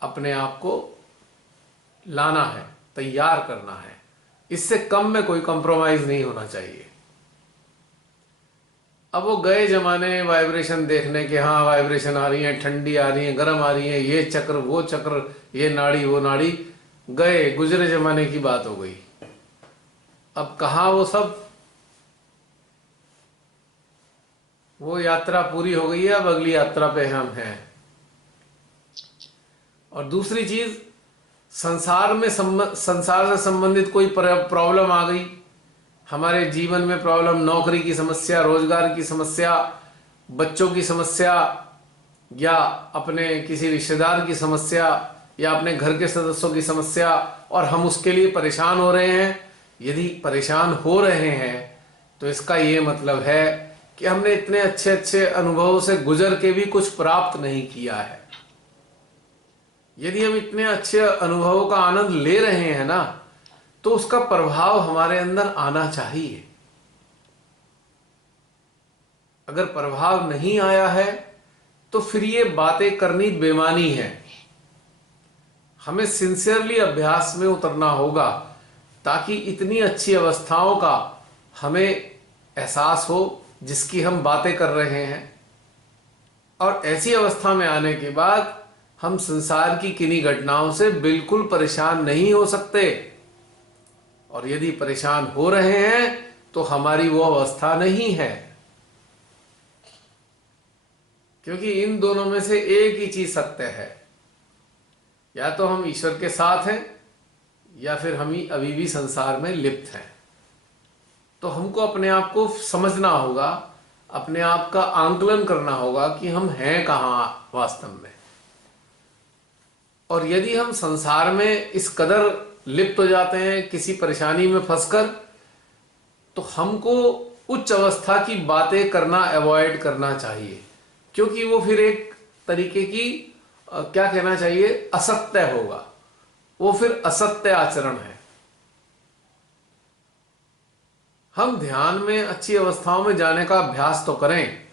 अपने आप को लाना है, तैयार करना है। इससे कम में कोई कंप्रोमाइज नहीं होना चाहिए। अब वो गए जमाने वाइब्रेशन देखने के, हाँ वाइब्रेशन आ रही है, ठंडी आ रही है, गर्म आ रही है, ये चक्र वो चक्र, ये नाड़ी वो नाड़ी, गए गुजरे जमाने की बात हो गई। अब कहाँ वो सब, वो यात्रा पूरी हो गई है, अब अगली यात्रा पे हम हैं। और दूसरी चीज, संसार से संबंधित कोई प्रॉब्लम आ गई, हमारे जीवन में प्रॉब्लम, नौकरी की समस्या, रोजगार की समस्या, बच्चों की समस्या, या अपने किसी रिश्तेदार की समस्या, या अपने घर के सदस्यों की समस्या, और हम उसके लिए परेशान हो रहे हैं। यदि परेशान हो रहे हैं तो इसका ये मतलब है कि हमने इतने अच्छे अच्छे अनुभवों से गुजर के भी कुछ प्राप्त नहीं किया है। यदि हम इतने अच्छे अनुभवों का आनंद ले रहे हैं ना, तो उसका प्रभाव हमारे अंदर आना चाहिए। अगर प्रभाव नहीं आया है तो फिर ये बातें करनी बेमानी है। हमें सिंसियरली अभ्यास में उतरना होगा, ताकि इतनी अच्छी अवस्थाओं का हमें एहसास हो जिसकी हम बातें कर रहे हैं। और ऐसी अवस्था में आने के बाद हम संसार की किन्हीं घटनाओं से बिल्कुल परेशान नहीं हो सकते। और यदि परेशान हो रहे हैं तो हमारी वो अवस्था नहीं है, क्योंकि इन दोनों में से एक ही चीज सत्य है। या तो हम ईश्वर के साथ हैं, या फिर हम ही अभी भी संसार में लिप्त हैं। तो हमको अपने आप को समझना होगा, अपने आप का आंकलन करना होगा कि हम हैं कहाँ वास्तव में। और यदि हम संसार में इस कदर लिप्त हो जाते हैं किसी परेशानी में फंसकर, तो हमको उच्च अवस्था की बातें करना अवॉइड करना चाहिए, क्योंकि वो फिर एक तरीके की क्या कहना चाहिए, असत्य होगा। वो फिर असत्य आचरण है। हम ध्यान में अच्छी अवस्थाओं में जाने का अभ्यास तो करें,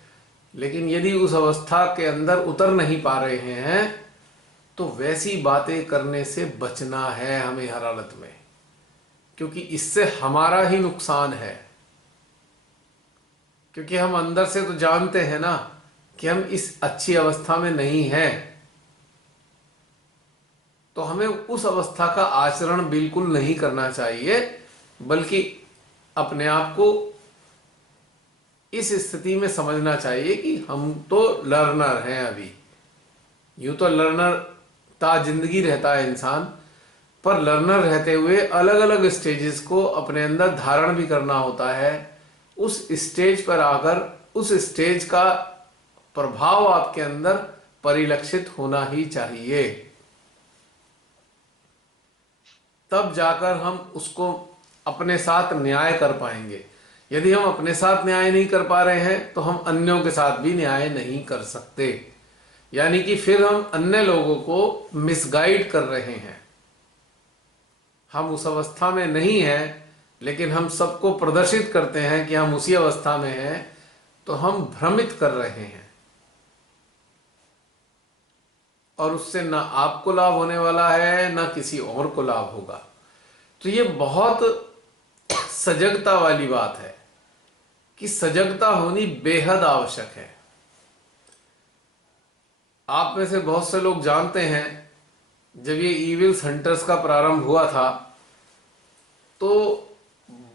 लेकिन यदि उस अवस्था के अंदर उतर नहीं पा रहे हैं तो वैसी बातें करने से बचना है हमें हर हालत में, क्योंकि इससे हमारा ही नुकसान है। क्योंकि हम अंदर से तो जानते हैं ना कि हम इस अच्छी अवस्था में नहीं हैं, तो हमें उस अवस्था का आचरण बिल्कुल नहीं करना चाहिए, बल्कि अपने आप को इस स्थिति में समझना चाहिए कि हम तो लर्नर हैं। अभी यूं तो लर्नर ता जिंदगी रहता है इंसान, पर लर्नर रहते हुए अलग अलग स्टेजेस को अपने अंदर धारण भी करना होता है। उस स्टेज पर आकर उस स्टेज का प्रभाव आपके अंदर परिलक्षित होना ही चाहिए, तब जाकर हम उसको अपने साथ न्याय कर पाएंगे। यदि हम अपने साथ न्याय नहीं कर पा रहे हैं तो हम अन्यों के साथ भी न्याय नहीं कर सकते। यानी कि फिर हम अन्य लोगों को मिसगाइड कर रहे हैं। हम उस अवस्था में नहीं हैं, लेकिन हम सबको प्रदर्शित करते हैं कि हम उसी अवस्था में हैं, तो हम भ्रमित कर रहे हैं। और उससे ना आपको लाभ होने वाला है, ना किसी और को लाभ होगा। तो ये बहुत सजगता वाली बात है कि सजगता होनी बेहद आवश्यक है। आप में से बहुत से लोग जानते हैं, जब ये ईविल्स हंटर्स का प्रारंभ हुआ था तो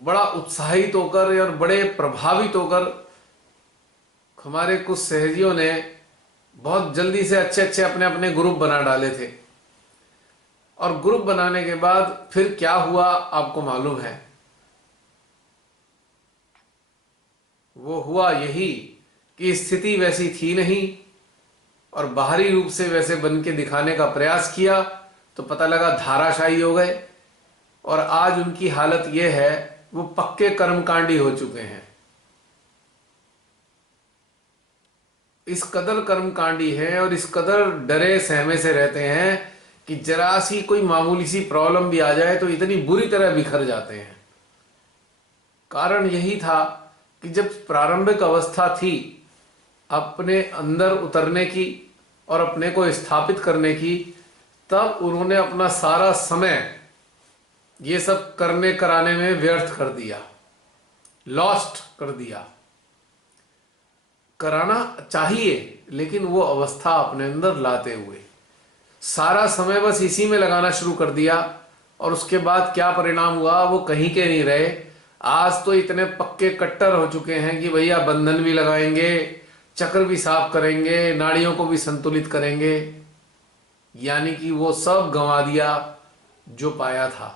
बड़ा उत्साहित होकर और बड़े प्रभावित होकर हमारे कुछ सहयोगियों ने बहुत जल्दी से अच्छे अच्छे अपने अपने ग्रुप बना डाले थे। और ग्रुप बनाने के बाद फिर क्या हुआ आपको मालूम है। वो हुआ यही कि स्थिति वैसी थी नहीं, और बाहरी रूप से वैसे बन के दिखाने का प्रयास किया तो पता लगा धाराशायी हो गए। और आज उनकी हालत ये है, वो पक्के कर्मकांडी हो चुके हैं। इस कदर कर्मकांडी हैं और इस कदर डरे सहमे से रहते हैं कि जरा सी कोई मामूली सी प्रॉब्लम भी आ जाए तो इतनी बुरी तरह बिखर जाते हैं। कारण यही था कि जब प्रारंभिक अवस्था थी अपने अंदर उतरने की, और अपने को स्थापित करने की, तब उन्होंने अपना सारा समय ये सब करने कराने में व्यर्थ कर दिया, लॉस्ट कर दिया। कराना चाहिए, लेकिन वो अवस्था अपने अंदर लाते हुए सारा समय बस इसी में लगाना शुरू कर दिया, और उसके बाद क्या परिणाम हुआ वो कहीं के नहीं रहे। आज तो इतने पक्के कट्टर हो चुके हैं कि भैया बंधन भी लगाएंगे, चक्र भी साफ करेंगे, नाड़ियों को भी संतुलित करेंगे, यानी कि वो सब गंवा दिया जो पाया था।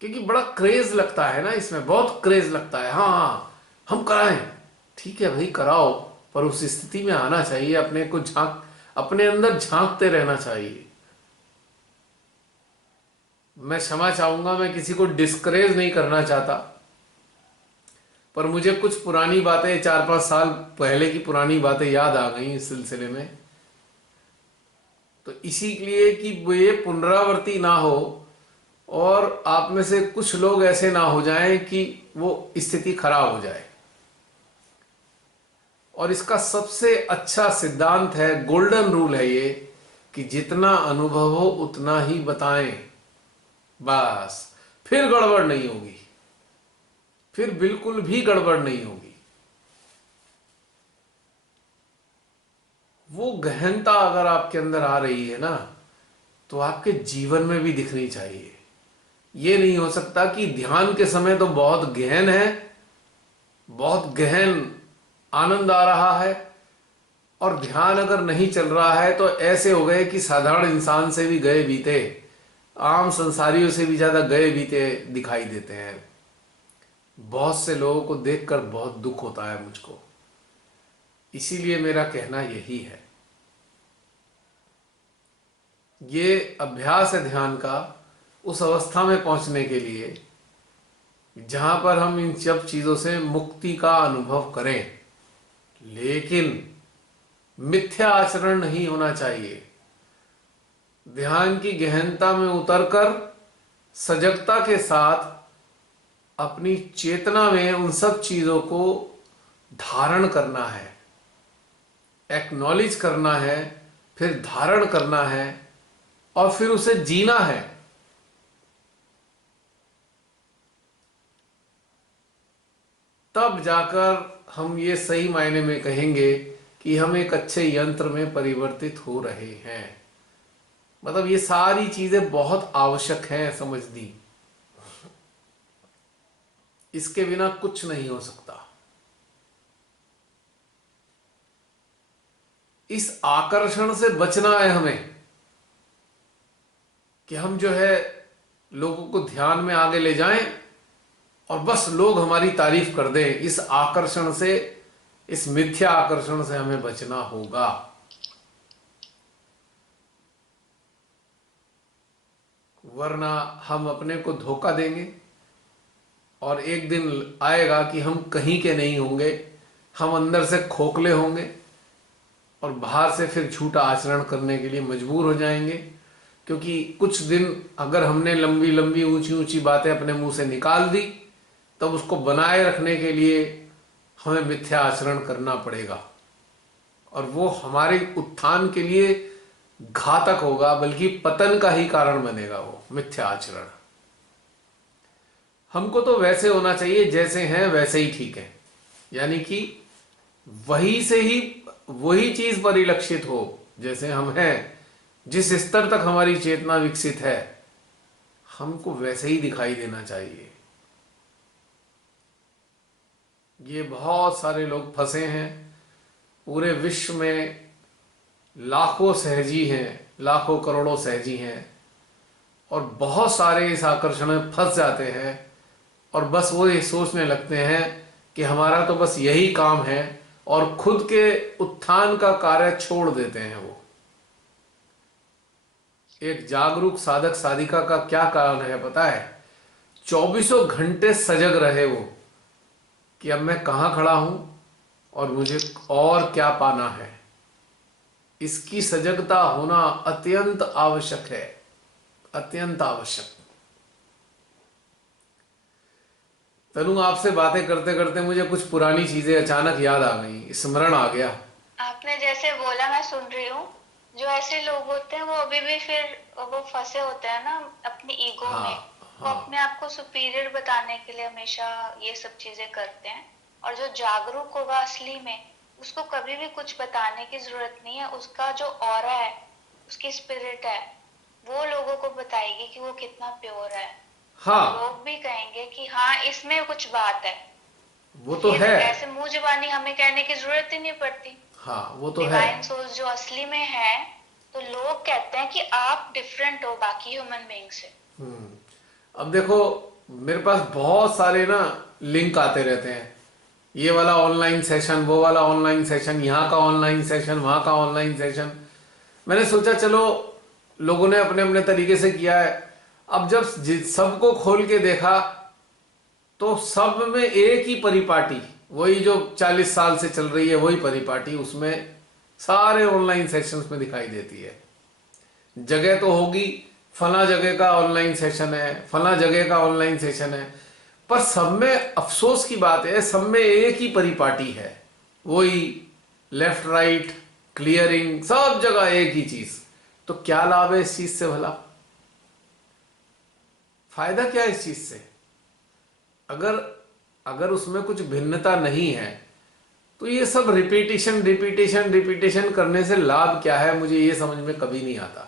क्योंकि बड़ा क्रेज लगता है ना इसमें, बहुत क्रेज लगता है। हाँ हाँ हम कराएं, ठीक है भाई कराओ, पर उस स्थिति में आना चाहिए, अपने को अपने अंदर झांकते रहना चाहिए। मैं क्षमा चाहूंगा, मैं किसी को डिस्करेज नहीं करना चाहता, पर मुझे कुछ पुरानी बातें 4-5 साल पहले की पुरानी बातें याद आ गई इस सिलसिले में। तो इसी लिए कि वो ये पुनरावृत्ति ना हो और आप में से कुछ लोग ऐसे ना हो जाएं कि वो स्थिति खराब हो जाए। और इसका सबसे अच्छा सिद्धांत है, गोल्डन रूल है ये, कि जितना अनुभव हो उतना ही बताएं, बस। फिर गड़बड़ नहीं होगी, फिर बिल्कुल भी गड़बड़ नहीं होगी। वो गहनता अगर आपके अंदर आ रही है ना, तो आपके जीवन में भी दिखनी चाहिए। ये नहीं हो सकता कि ध्यान के समय तो बहुत गहन है, बहुत गहन आनंद आ रहा है, और ध्यान अगर नहीं चल रहा है तो ऐसे हो गए कि साधारण इंसान से भी गए बीते, आम संसारियों से भी ज्यादा गए बीते दिखाई देते हैं। बहुत से लोगों को देखकर बहुत दुख होता है मुझको। इसीलिए मेरा कहना यही है, ये अभ्यास है ध्यान का उस अवस्था में पहुंचने के लिए जहां पर हम इन सब चीजों से मुक्ति का अनुभव करें, लेकिन मिथ्या आचरण नहीं होना चाहिए। ध्यान की गहनता में उतरकर सजगता के साथ अपनी चेतना में उन सब चीजों को धारण करना है, एक्नॉलेज करना है, फिर धारण करना है, और फिर उसे जीना है। तब जाकर हम ये सही मायने में कहेंगे कि हम एक अच्छे यंत्र में परिवर्तित हो रहे हैं। मतलब ये सारी चीजें बहुत आवश्यक हैं समझनी, इसके बिना कुछ नहीं हो सकता। इस आकर्षण से बचना है हमें कि हम जो है लोगों को ध्यान में आगे ले जाएं और बस लोग हमारी तारीफ कर दें। इस आकर्षण से, इस मिथ्या आकर्षण से हमें बचना होगा। वरना हम अपने को धोखा देंगे और एक दिन आएगा कि हम कहीं के नहीं होंगे, हम अंदर से खोखले होंगे और बाहर से फिर झूठा आचरण करने के लिए मजबूर हो जाएंगे। क्योंकि कुछ दिन अगर हमने लंबी लंबी ऊंची ऊंची बातें अपने मुंह से निकाल दी, तब उसको बनाए रखने के लिए हमें मिथ्या आचरण करना पड़ेगा, और वो हमारे उत्थान के लिए घातक होगा, बल्कि पतन का ही कारण बनेगा वो मिथ्या आचरण। हमको तो वैसे होना चाहिए जैसे हैं वैसे ही ठीक है, यानी कि वही से ही वही चीज परिलक्षित हो जैसे हम हैं। जिस स्तर तक हमारी चेतना विकसित है, हमको वैसे ही दिखाई देना चाहिए। ये बहुत सारे लोग फंसे हैं, पूरे विश्व में लाखों सहजी हैं, लाखों करोड़ों सहजी हैं, और बहुत सारे इस आकर्षण में फंस जाते हैं और बस वो ये सोचने लगते हैं कि हमारा तो बस यही काम है, और खुद के उत्थान का कार्य छोड़ देते हैं। वो एक जागरूक साधक साधिका का क्या कारण है पता है? 24 घंटे सजग रहे वो कि अब मैं कहां खड़ा हूं और मुझे और क्या पाना है। इसकी सजगता होना अत्यंत आवश्यक है, अत्यंत आवश्यक। तनु, आपसे बातें करते करते मुझे कुछ पुरानी चीजें अचानक याद आ गई, स्मरण आ गया। आपने जैसे बोला मैं सुन रही हूँ। जो ऐसे लोग होते हैं वो अभी भी फिर वो फंसे होते हैं ना अपनी ईगो में। हाँ वो हाँ अपने आप को सुपीरियर बताने के लिए हमेशा ये सब चीजें करते हैं। और जो जागरूक होगा असली में, उसको कभी भी कुछ बताने की जरूरत नहीं है। उसका जो ऑरा है, उसकी स्पिरिट है, वो लोगों को बताएगी कि वो कितना प्योर है। और हाँ, लोग भी कहेंगे कि हाँ इसमें कुछ बात है। वो तो फिर है। ऐसे मुंह जुबानी हमें कहने की जरूरत ही नहीं पड़ती। हाँ वो तो है। डिवाइन सोर्स जो असली में है, तो लोग कहते हैं कि आप डिफरेंट हो बाकी ह्यूमन बीइंग से। अब देखो, मेरे पास बहुत सारे ना लिंक आते रहते हैं, ये वाला ऑनलाइन सेशन, वो वाला ऑनलाइन सेशन, यहाँ का ऑनलाइन सेशन, वहाँ का ऑनलाइन सेशन। मैंने सोचा चलो, लोगों ने अपने अपने तरीके से किया है। अब जब सबको खोल के देखा तो सब में एक ही परिपाटी, वही जो 40 साल से चल रही है, वही परिपाटी उसमें सारे ऑनलाइन सेशंस में दिखाई देती है। जगह तो होगी, फला जगह का ऑनलाइन सेशन है, फला जगह का ऑनलाइन सेशन है, पर सब में अफसोस की बात है, सब में एक ही परिपाटी है, वही लेफ्ट राइट क्लियरिंग, सब जगह एक ही चीज। तो क्या लाभ है इस चीज से भला? फायदा क्या है इस चीज से? अगर अगर उसमें कुछ भिन्नता नहीं है तो ये सब रिपीटेशन रिपीटेशन रिपीटेशन करने से लाभ क्या है, मुझे ये समझ में कभी नहीं आता।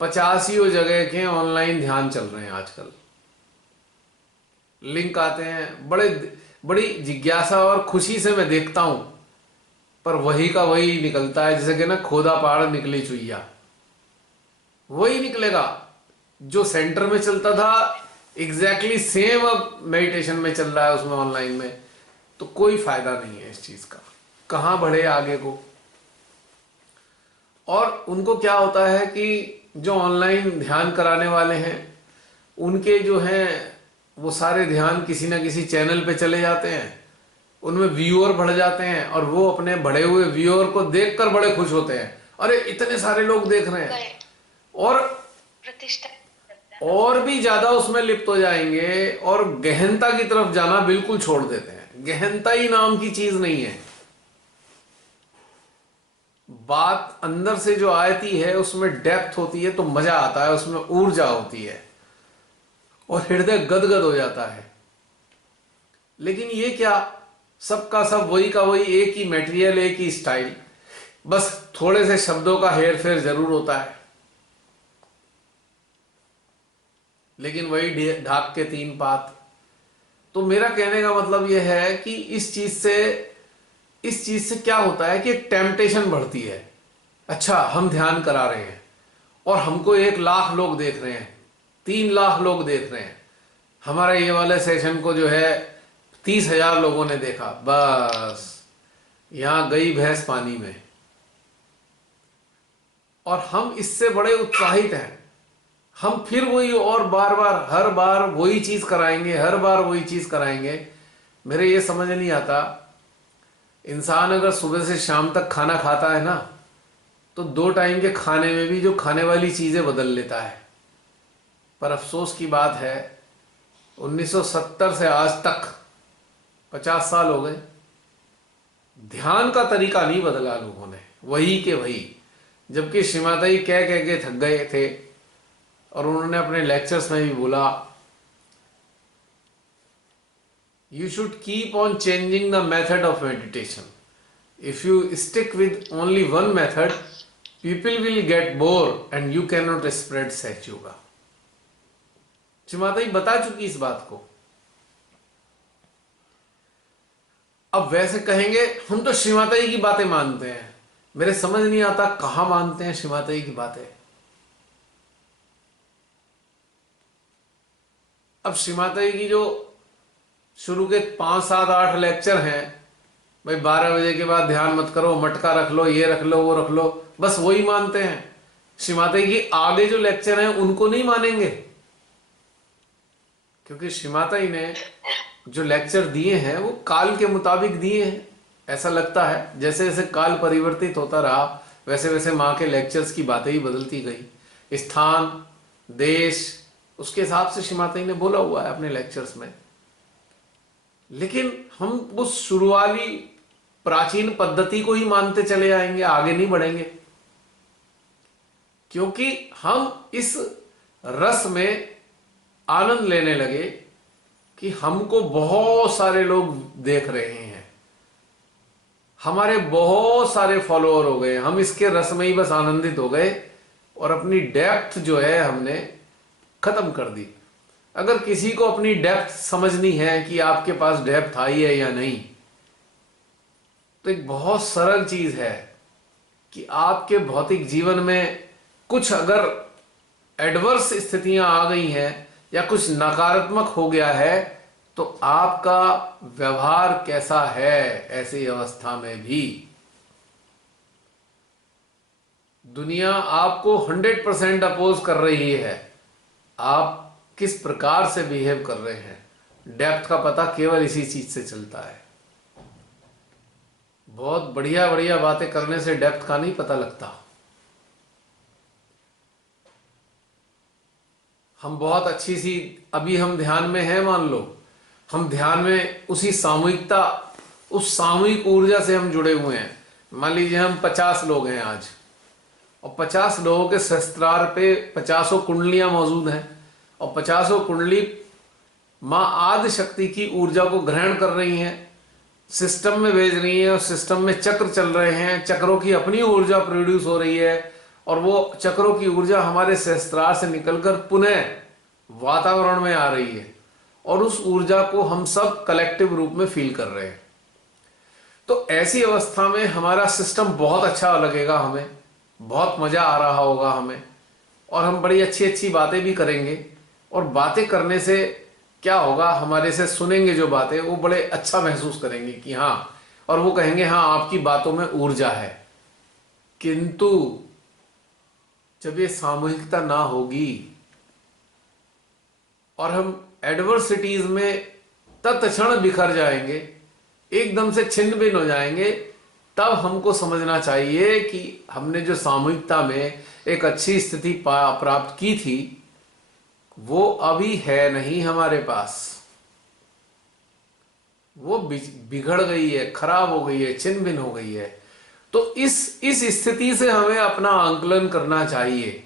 50 जगह के ऑनलाइन ध्यान चल रहे हैं आजकल, लिंक आते हैं, बड़ी जिज्ञासा और खुशी से मैं देखता हूं, पर वही का वही निकलता है, जैसे कि ना खोदा पहाड़ निकली चुईया, वही निकलेगा जो सेंटर में चलता था। एग्जैक्टली सेम अब मेडिटेशन में चल रहा है, उसमें ऑनलाइन में। तो कोई फायदा नहीं है इस चीज का, कहां बढ़े आगे को। और उनको क्या होता है कि जो ऑनलाइन ध्यान कराने वाले हैं, उनके जो हैं वो सारे ध्यान किसी ना किसी चैनल पे चले जाते हैं, उनमें व्यूअर बढ़ जाते हैं, और वो अपने बढ़े हुए व्यूअर को देखकर बड़े खुश होते हैं, अरे इतने सारे लोग देख रहे हैं। करेक्ट। और प्रतिष्ठा करते हैं ना। और भी ज्यादा उसमें लिप्त हो जाएंगे, और गहनता की तरफ जाना बिल्कुल छोड़ देते हैं। गहनता ही नाम की चीज नहीं है। बात अंदर से जो आती है उसमें डेप्थ होती है, तो मजा आता है, उसमें ऊर्जा होती है और हृदय गदगद हो जाता है। लेकिन ये क्या, सबका सब वही का वही, एक ही मटेरियल, एक ही स्टाइल, बस थोड़े से शब्दों का हेर फेर जरूर होता है, लेकिन वही ढाक के तीन पात। तो मेरा कहने का मतलब यह है कि इस चीज से क्या होता है कि एक टेम्पटेशन बढ़ती है। अच्छा, हम ध्यान करा रहे हैं और हमको 1 लाख लोग देख रहे हैं, 3 लाख लोग देख रहे हैं, हमारे ये वाले सेशन को जो है 30,000 लोगों ने देखा, बस यहां गई भैंस पानी में। और हम इससे बड़े उत्साहित हैं, हम फिर वही और बार बार हर बार वही चीज कराएंगे, हर बार वही चीज कराएंगे। मेरे ये समझ नहीं आता, इंसान अगर सुबह से शाम तक खाना खाता है ना, तो 2 टाइम के खाने में भी जो खाने वाली चीजें बदल लेता है। पर अफसोस की बात है, 1970 से आज तक 50 साल हो गए, ध्यान का तरीका नहीं बदला लोगों ने, वही के वही। जबकि श्रीमाता जी कह कह के थक गए थे, और उन्होंने अपने लेक्चर्स में भी बोला, you should keep on changing the method of meditation. If you stick with only one method, people will get bored and you cannot spread Sach Yoga. श्रीमाता जी बता चुकी इस बात को। अब वैसे कहेंगे हम तो श्रीमाता जी की बातें मानते हैं, मेरे समझ नहीं आता कहां मानते हैं श्रीमाता जी की बातें। अब श्रीमाता जी की जो शुरू के 5, 7, 8 लेक्चर हैं, भाई 12 बजे के बाद ध्यान मत करो, मटका रख लो, ये रख लो, वो रख लो, बस वही मानते हैं। श्रीमाता जी की आगे जो लेक्चर हैं उनको नहीं मानेंगे, क्योंकि श्रीमाता जी ने जो लेक्चर दिए हैं वो काल के मुताबिक दिए हैं। ऐसा लगता है जैसे जैसे काल परिवर्तित होता रहा, वैसे वैसे माँ के लेक्चर्स की बातें ही बदलती गई। स्थान, देश, उसके हिसाब से श्रीमाता जी ने बोला हुआ है अपने लेक्चर्स में। लेकिन हम उस शुरुआती प्राचीन पद्धति को ही मानते चले आएंगे, आगे नहीं बढ़ेंगे। क्योंकि हम इस रस में आनंद लेने लगे कि हमको बहुत सारे लोग देख रहे हैं, हमारे बहुत सारे फॉलोअर हो गए, हम इसके रस में ही बस आनंदित हो गए और अपनी डेप्थ जो है हमने खत्म कर दी। अगर किसी को अपनी डेप्थ समझनी है कि आपके पास डेप्थ आई है या नहीं, तो एक बहुत सरल चीज है कि आपके भौतिक जीवन में कुछ अगर एडवर्स स्थितियां आ गई हैं या कुछ नकारात्मक हो गया है, तो आपका व्यवहार कैसा है ऐसी अवस्था में भी। दुनिया आपको 100% अपोज कर रही है, आप किस प्रकार से बिहेव कर रहे हैं, डेप्थ का पता केवल इसी चीज से चलता है। बहुत बढ़िया बढ़िया बातें करने से डेप्थ का नहीं पता लगता। हम बहुत अच्छी सी, अभी हम ध्यान में हैं, मान लो हम ध्यान में उसी सामूहिकता, उस सामूहिक ऊर्जा से हम जुड़े हुए हैं। मान लीजिए हम 50 लोग हैं आज, और 50 लोगों के सहस्त्रार पे 50 कुंडलियां मौजूद हैं, और 50 कुंडली मां आदि शक्ति की ऊर्जा को ग्रहण कर रही हैं, सिस्टम में भेज रही हैं, और सिस्टम में चक्र चल रहे हैं, चक्रों की अपनी ऊर्जा प्रोड्यूस हो रही है, और वो चक्रों की ऊर्जा हमारे सहस्त्रार से निकलकर पुनः वातावरण में आ रही है, और उस ऊर्जा को हम सब कलेक्टिव रूप में फील कर रहे हैं। तो ऐसी अवस्था में हमारा सिस्टम बहुत अच्छा लगेगा, हमें बहुत मजा आ रहा होगा हमें, और हम बड़ी अच्छी अच्छी बातें भी करेंगे। और बातें करने से क्या होगा, हमारे से सुनेंगे जो बातें, वो बड़े अच्छा महसूस करेंगे कि हाँ, और वो कहेंगे हाँ आपकी बातों में ऊर्जा है। किंतु जब ये सामूहिकता ना होगी और हम एडवर्सिटीज में तत्क्षण बिखर जाएंगे, एकदम से छिन्न भिन्न हो जाएंगे, तब हमको समझना चाहिए कि हमने जो सामूहिकता में एक अच्छी स्थिति प्राप्त की थी, वो अभी है नहीं हमारे पास, वो बिगड़ गई है, खराब हो गई है, छिन्न भिन्न हो गई है। तो इस स्थिति से हमें अपना आंकलन करना चाहिए।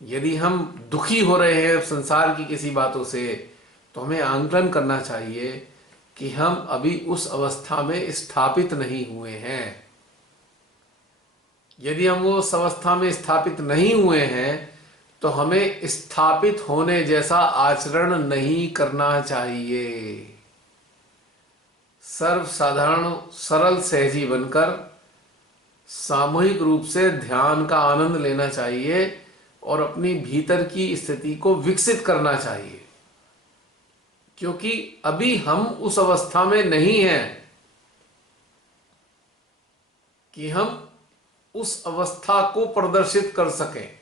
यदि हम दुखी हो रहे हैं संसार की किसी बातों से, तो हमें आंकलन करना चाहिए कि हम अभी उस अवस्था में स्थापित नहीं हुए हैं। यदि हम उस अवस्था में स्थापित नहीं हुए हैं, तो हमें स्थापित होने जैसा आचरण नहीं करना चाहिए। सर्वसाधारण सरल सहजी बनकर सामूहिक रूप से ध्यान का आनंद लेना चाहिए और अपनी भीतर की स्थिति को विकसित करना चाहिए। क्योंकि अभी हम उस अवस्था में नहीं हैं कि हम उस अवस्था को प्रदर्शित कर सकें।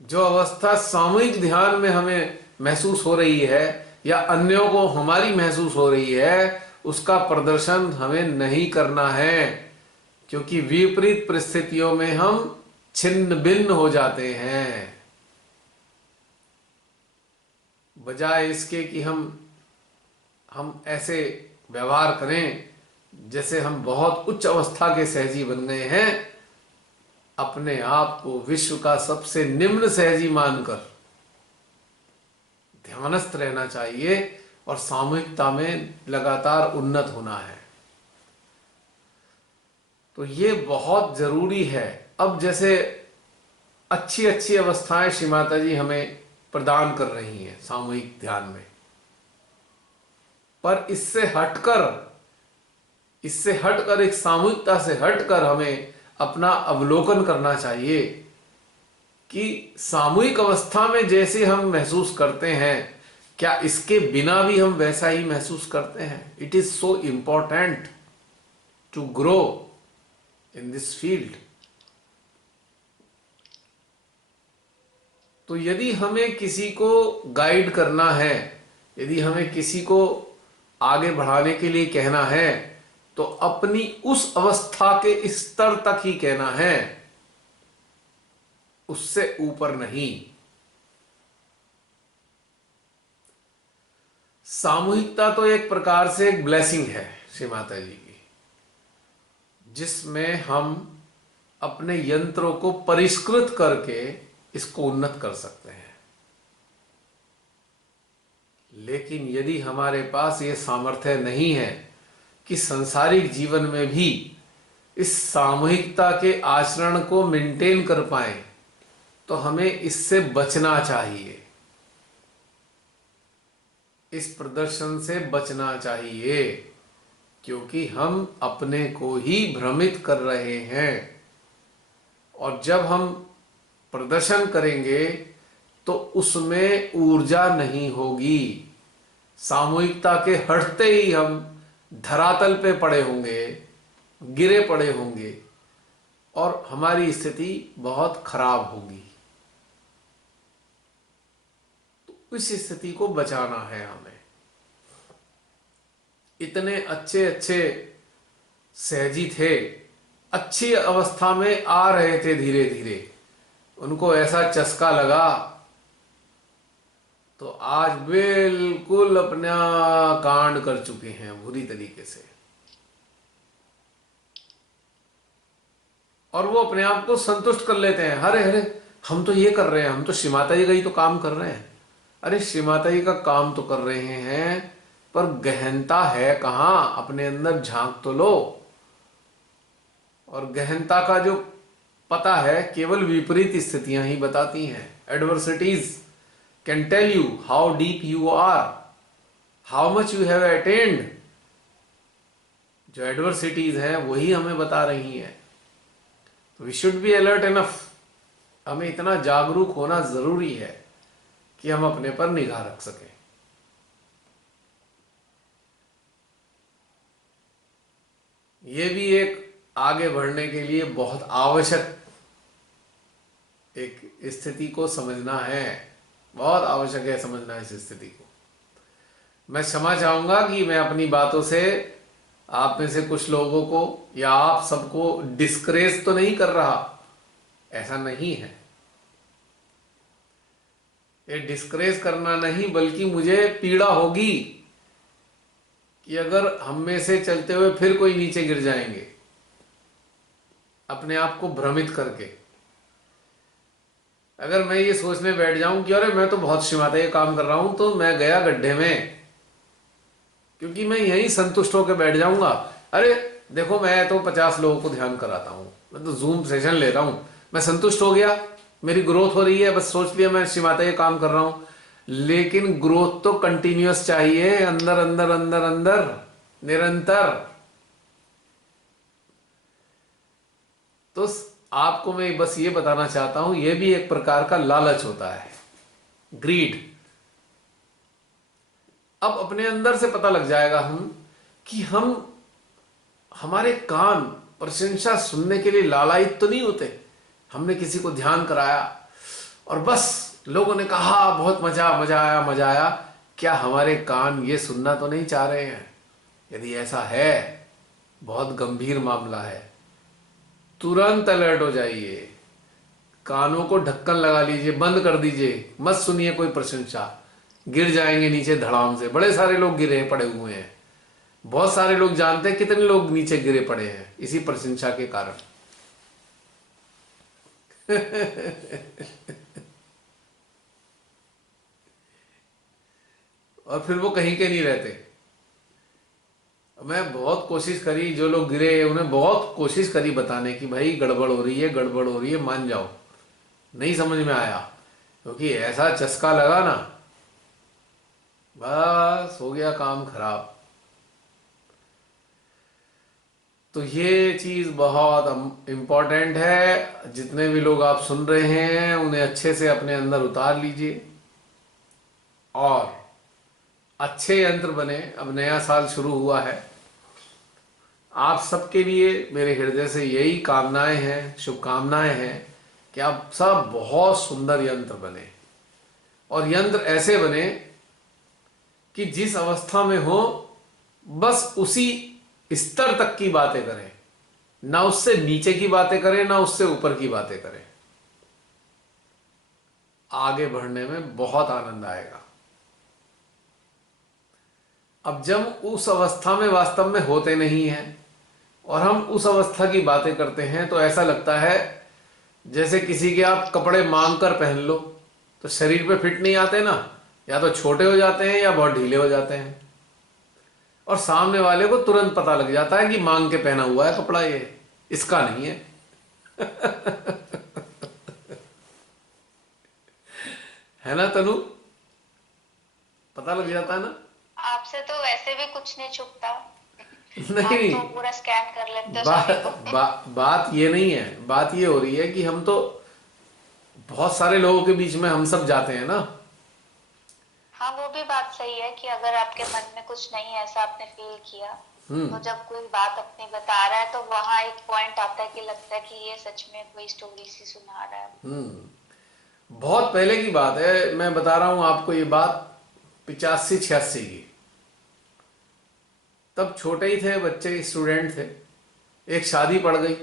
जो अवस्था सामूहिक ध्यान में हमें महसूस हो रही है या अन्यों को हमारी महसूस हो रही है, उसका प्रदर्शन हमें नहीं करना है, क्योंकि विपरीत परिस्थितियों में हम छिन्न भिन्न हो जाते हैं। बजाय इसके कि हम ऐसे व्यवहार करें जैसे हम बहुत उच्च अवस्था के सहजी बन गए हैं, अपने आप को विश्व का सबसे निम्न सहजी मानकर ध्यानस्थ रहना चाहिए और सामूहिकता में लगातार उन्नत होना है। तो ये बहुत जरूरी है। अब जैसे अच्छी अच्छी अवस्थाएं श्री माता जी हमें प्रदान कर रही हैं सामूहिक ध्यान में, पर इससे हटकर एक सामूहिकता से हटकर हमें अपना अवलोकन करना चाहिए कि सामूहिक अवस्था में जैसे हम महसूस करते हैं, क्या इसके बिना भी हम वैसा ही महसूस करते हैं? It is so important to grow in this field. तो यदि हमें किसी को गाइड करना है, यदि हमें किसी को आगे बढ़ाने के लिए कहना है, तो अपनी उस अवस्था के स्तर तक ही कहना है, उससे ऊपर नहीं। सामूहिकता तो एक प्रकार से एक ब्लेसिंग है श्री माता जी की, जिसमें हम अपने यंत्रों को परिष्कृत करके इसको उन्नत कर सकते हैं। लेकिन यदि हमारे पास ये सामर्थ्य नहीं है कि संसारिक जीवन में भी इस सामूहिकता के आचरण को मेंटेन कर पाए, तो हमें इससे बचना चाहिए, इस प्रदर्शन से बचना चाहिए, क्योंकि हम अपने को ही भ्रमित कर रहे हैं। और जब हम प्रदर्शन करेंगे तो उसमें ऊर्जा नहीं होगी। सामूहिकता के हटते ही हम धरातल पे पड़े होंगे, गिरे पड़े होंगे और हमारी स्थिति बहुत खराब होगी। तो इस स्थिति को बचाना है हमें। इतने अच्छे अच्छे सहजी थे, अच्छी अवस्था में आ रहे थे, धीरे धीरे उनको ऐसा चस्का लगा तो आज बिल्कुल अपना कांड कर चुके हैं बुरी तरीके से। और वो अपने आप को संतुष्ट कर लेते हैं, अरे अरे हम तो ये कर रहे हैं, हम तो श्री माता जी का ही तो काम कर रहे हैं। अरे श्री माता जी का काम तो कर रहे हैं, पर गहनता है कहाँ? अपने अंदर झांक तो लो। और गहनता का जो पता है केवल विपरीत स्थितियां ही बताती हैं। Adversities can tell you how deep you are, how much you have attained. जो एडवर्सिटीज हैं वही हमें बता रही हैं। तो we should be alert enough. हमें इतना जागरूक होना जरूरी है कि हम अपने पर निगाह रख सकें। ये भी एक आगे बढ़ने के लिए बहुत आवश्यक एक स्थिति को समझना है, बहुत आवश्यक है समझना इस स्थिति को। मैं क्षमा चाहूंगा कि मैं अपनी बातों से आप में से कुछ लोगों को या आप सबको डिस्करेज तो नहीं कर रहा, ऐसा नहीं है। ये डिस्करेज करना नहीं, बल्कि मुझे पीड़ा होगी कि अगर हम में से चलते हुए फिर कोई नीचे गिर जाएंगे अपने आप को भ्रमित करके। अगर मैं ये सोचने बैठ जाऊं कि अरे मैं तो बहुत श्री माता ये काम कर रहा हूं, तो मैं गया गड्ढे में, क्योंकि मैं यहीं संतुष्ट होकर बैठ जाऊंगा। अरे देखो मैं तो 50 लोगों को ध्यान कराता हूं, मैं तो जूम सेशन ले रहा हूं, मैं संतुष्ट हो गया, मेरी ग्रोथ हो रही है, बस सोच लिया मैं श्री माता ये काम कर रहा हूं। लेकिन ग्रोथ तो कंटिन्यूअस चाहिए, अंदर अंदर अंदर अंदर निरंतर। तो आपको मैं बस ये बताना चाहता हूं, ये भी एक प्रकार का लालच होता है, ग्रीड। अब अपने अंदर से पता लग जाएगा हम कि हमारे कान प्रशंसा सुनने के लिए लालायित तो नहीं होते। हमने किसी को ध्यान कराया और बस लोगों ने कहा बहुत मजा आया मजा आया, क्या हमारे कान ये सुनना तो नहीं चाह रहे हैं? यदि ऐसा है, बहुत गंभीर मामला है, तुरंत अलर्ट हो जाइए, कानों को ढक्कन लगा लीजिए, बंद कर दीजिए, मत सुनिए कोई प्रशंसा, गिर जाएंगे नीचे धड़ाम से। बड़े सारे लोग गिरे पड़े हुए हैं, बहुत सारे लोग जानते हैं कितने लोग नीचे गिरे पड़े हैं इसी प्रशंसा के कारण। और फिर वो कहीं के नहीं रहते। मैं बहुत कोशिश करी, जो लोग गिरे उन्हें बहुत कोशिश करी बताने की भाई गड़बड़ हो रही है, गड़बड़ हो रही है, मान जाओ। नहीं समझ में आया, क्योंकि ऐसा चस्का लगा ना, बस हो गया काम खराब। तो ये चीज बहुत इंपॉर्टेंट है। जितने भी लोग आप सुन रहे हैं उन्हें अच्छे से अपने अंदर उतार लीजिए और अच्छे यंत्र बने। अब नया साल शुरू हुआ है, आप सबके लिए मेरे हृदय से यही कामनाएं हैं, शुभकामनाएं हैं कि आप सब बहुत सुंदर यंत्र बने, और यंत्र ऐसे बने कि जिस अवस्था में हो बस उसी स्तर तक की बातें करें, ना उससे नीचे की बातें करें, ना उससे ऊपर की बातें करें। आगे बढ़ने में बहुत आनंद आएगा। अब जब उस अवस्था में वास्तव में होते नहीं हैं, और हम उस अवस्था की बातें करते हैं तो ऐसा लगता है जैसे किसी के आप कपड़े मांग कर पहन लो तो शरीर पे फिट नहीं आते ना, या तो छोटे हो जाते हैं या बहुत ढीले हो जाते हैं, और सामने वाले को तुरंत पता लग जाता है कि मांग के पहना हुआ है कपड़ा, ये इसका नहीं है। है ना तनु, पता लग जाता है ना। आपसे तो वैसे भी कुछ नहीं छुपता। नहीं, आप तो पूरा स्कैन कर लेते हो बात सभी को। बात ये नहीं है, बात ये हो रही है कि हम तो बहुत सारे लोगों के बीच में हम सब जाते हैं ना। हाँ, वो भी बात सही है कि अगर आपके मन में कुछ नहीं है, ऐसा आपने फील किया, तो जब कोई बात अपनी बता रहा है तो वहां एक पॉइंट आता है कि लगता है कि ये सच में कोई स्टोरी सी सुना रहा है। बहुत पहले की बात है, मैं बता रहा हूं आपको ये बात 85-86 की। तब छोटे ही थे बच्चे, स्टूडेंट थे, एक शादी पड़ गई।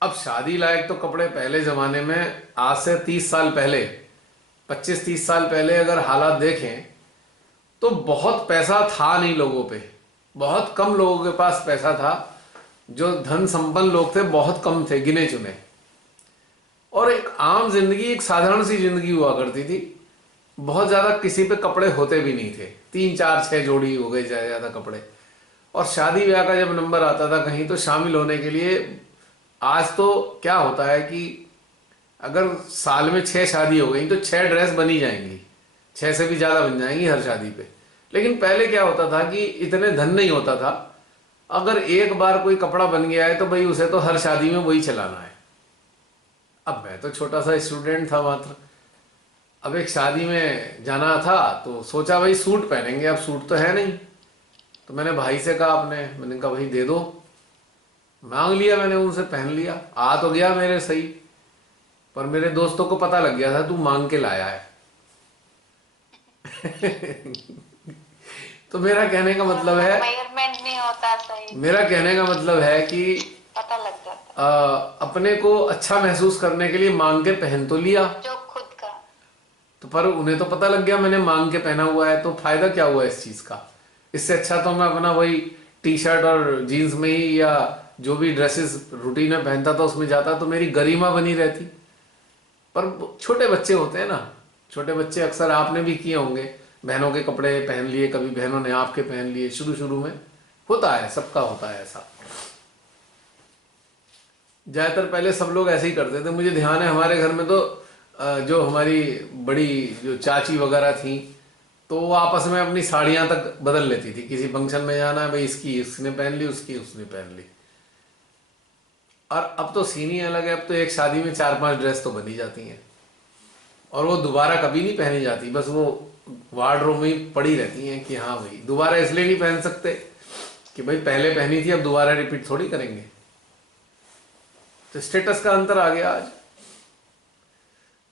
अब शादी लायक तो कपड़े पहले जमाने में, आज से 30 साल पहले, 25-30 साल पहले अगर हालात देखें तो बहुत पैसा था नहीं लोगों पे, बहुत कम लोगों के पास पैसा था। जो धन संपन्न लोग थे बहुत कम थे, गिने चुने, और एक आम जिंदगी, एक साधारण सी जिंदगी हुआ करती थी। बहुत ज्यादा किसी पे कपड़े होते भी नहीं थे, 3-4-6 जोड़ी हो गए ज्यादा ज्यादा कपड़े। और शादी ब्याह का जब नंबर आता था कहीं तो शामिल होने के लिए, आज तो क्या होता है कि अगर साल में 6 शादी हो गई तो 6 ड्रेस बनी जाएंगी, 6 से भी ज्यादा बन जाएंगी हर शादी पे। लेकिन पहले क्या होता था कि इतने धन नहीं होता था, अगर एक बार कोई कपड़ा बन गया है तो भाई उसे तो हर शादी में वही चलाना है। अब मैं तो छोटा सा स्टूडेंट था मात्र, अब एक शादी में जाना था तो सोचा भाई सूट पहनेंगे, अब सूट तो है नहीं, तो मैंने भाई से कहा, मैंने कहा भाई दे दो, मांग लिया मैंने उनसे, पहन लिया, आ तो गया मेरे सही, पर मेरे दोस्तों को पता लग गया था तू मांग के लाया है। तो मेरा कहने का मतलब है, मेजरमेंट नहीं होता सही, मेरा कहने का मतलब है कि पता लग जाता अपने को अच्छा महसूस करने के लिए मांग के पहन तो लिया, जो खुद का। तो पर उन्हें तो पता लग गया मैंने मांग के पहना हुआ है, तो फायदा क्या हुआ इस चीज का। इससे अच्छा तो मैं अपना वही टी शर्ट और जीन्स में ही, या जो भी ड्रेसेस रूटीन में पहनता था उसमें जाता, तो मेरी गरिमा बनी रहती। पर छोटे बच्चे होते हैं ना, छोटे बच्चे अक्सर आपने भी किए होंगे, बहनों के कपड़े पहन लिए, कभी बहनों ने आपके पहन लिए, शुरू शुरू में होता है, सबका होता है ऐसा। ज्यादातर पहले सब लोग ऐसे ही करते थे। मुझे ध्यान है हमारे घर में तो जो हमारी बड़ी जो चाची वगैरह थी, तो वो आपस में अपनी साड़ियां तक बदल लेती थी। किसी फंक्शन में जाना है भाई, इसकी इसने पहन ली, उसकी उसने पहन ली। और अब तो सीन ही अलग है, अब तो एक शादी में 4-5 ड्रेस तो बनी जाती हैं, और वो दोबारा कभी नहीं पहनी जाती, बस वो वार्डरोब में ही पड़ी रहती हैं कि हाँ भाई दोबारा इसलिए नहीं पहन सकते कि भाई पहले पहनी थी, अब दोबारा रिपीट थोड़ी करेंगे। तो स्टेटस का अंतर आ गया आज।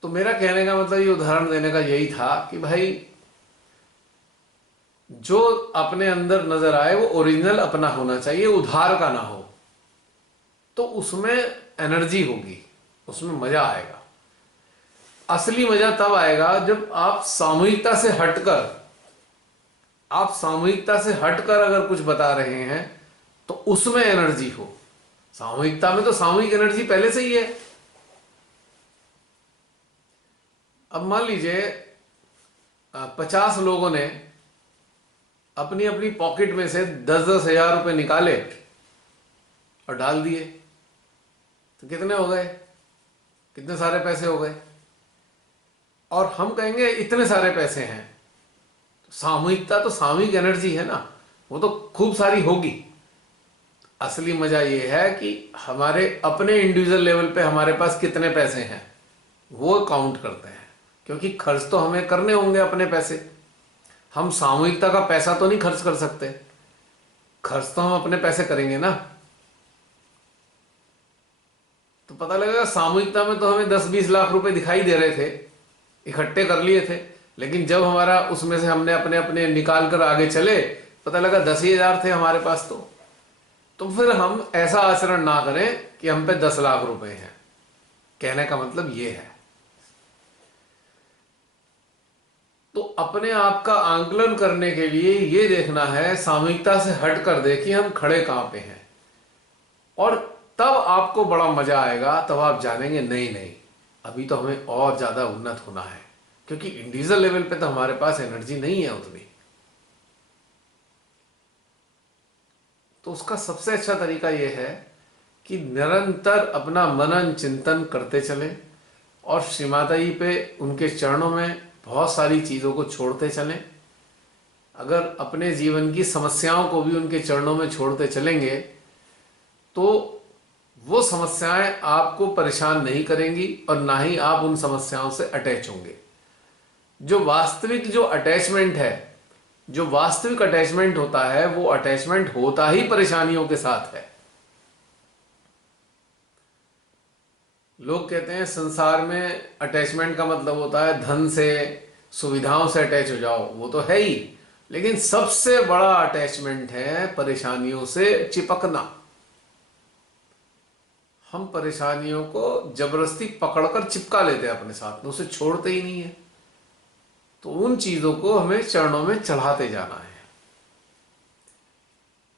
तो मेरा कहने का मतलब, ये उदाहरण देने का यही था कि भाई जो अपने अंदर नजर आए वो ओरिजिनल अपना होना चाहिए, उधार का ना हो, तो उसमें एनर्जी होगी, उसमें मजा आएगा। असली मजा तब आएगा जब आप सामूहिकता से हटकर, अगर कुछ बता रहे हैं तो उसमें एनर्जी हो। सामूहिकता में तो सामूहिक एनर्जी पहले से ही है। अब मान लीजिए 50 लोगों ने अपनी अपनी पॉकेट में से 10-10 हजार रुपए निकाले और डाल दिए, तो कितने हो गए, कितने सारे पैसे हो गए। और हम कहेंगे इतने सारे पैसे हैं, तो सामूहिकता तो सामूहिक एनर्जी है ना, वो तो खूब सारी होगी। असली मजा ये है कि हमारे अपने इंडिविजुअल लेवल पे हमारे पास कितने पैसे हैं वो काउंट करते हैं, क्योंकि खर्च तो हमें करने होंगे अपने पैसे। हम सामूहिकता का पैसा तो नहीं खर्च कर सकते, खर्च तो हम अपने पैसे करेंगे ना। तो पता लगेगा सामूहिकता में तो हमें 10-20 लाख रुपए दिखाई दे रहे थे, इकट्ठे कर लिए थे, लेकिन जब हमारा उसमें से हमने अपने अपने निकाल कर आगे चले, पता लगा 10 ही हजार थे हमारे पास। तो फिर हम ऐसा आचरण ना करें कि हम पे 10 लाख रुपए हैं। कहने का मतलब ये है। तो अपने आप का आंकलन करने के लिए ये देखना है, सामूहिकता से हट कर दे कि हम खड़े कहाँ पे हैं, और तब आपको बड़ा मजा आएगा। तब आप जानेंगे नहीं नहीं, अभी तो हमें और ज्यादा उन्नत होना है, क्योंकि इंडिविजुअल लेवल पे तो हमारे पास एनर्जी नहीं है उतनी। तो उसका सबसे अच्छा तरीका यह है कि निरंतर अपना मनन चिंतन करते चलें और श्री माता जी पे, उनके चरणों में बहुत सारी चीज़ों को छोड़ते चलें। अगर अपने जीवन की समस्याओं को भी उनके चरणों में छोड़ते चलेंगे तो वो समस्याएं आपको परेशान नहीं करेंगी और ना ही आप उन समस्याओं से अटैच होंगे। जो वास्तविक जो अटैचमेंट है, जो वास्तविक अटैचमेंट होता है, वो अटैचमेंट होता ही परेशानियों के साथ है। लोग कहते हैं संसार में अटैचमेंट का मतलब होता है धन से, सुविधाओं से अटैच हो जाओ, वो तो है ही, लेकिन सबसे बड़ा अटैचमेंट है परेशानियों से चिपकना। हम परेशानियों को जबरदस्ती पकड़कर चिपका लेते हैं अपने साथ में, उसे छोड़ते ही नहीं है। तो उन चीजों को हमें चरणों में चढ़ाते जाना है,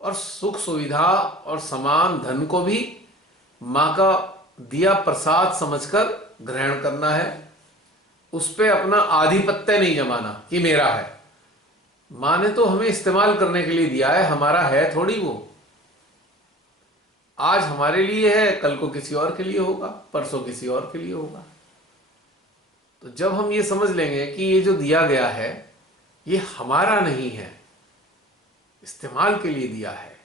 और सुख सुविधा और समान धन को भी मां का दिया प्रसाद समझकर ग्रहण करना है। उस पे अपना आधिपत्य नहीं जमाना कि मेरा है। मां ने तो हमें इस्तेमाल करने के लिए दिया है, हमारा है थोड़ी वो। आज हमारे लिए है, कल को किसी और के लिए होगा, परसों किसी और के लिए होगा। तो जब हम ये समझ लेंगे कि ये जो दिया गया है ये हमारा नहीं है, इस्तेमाल के लिए दिया है,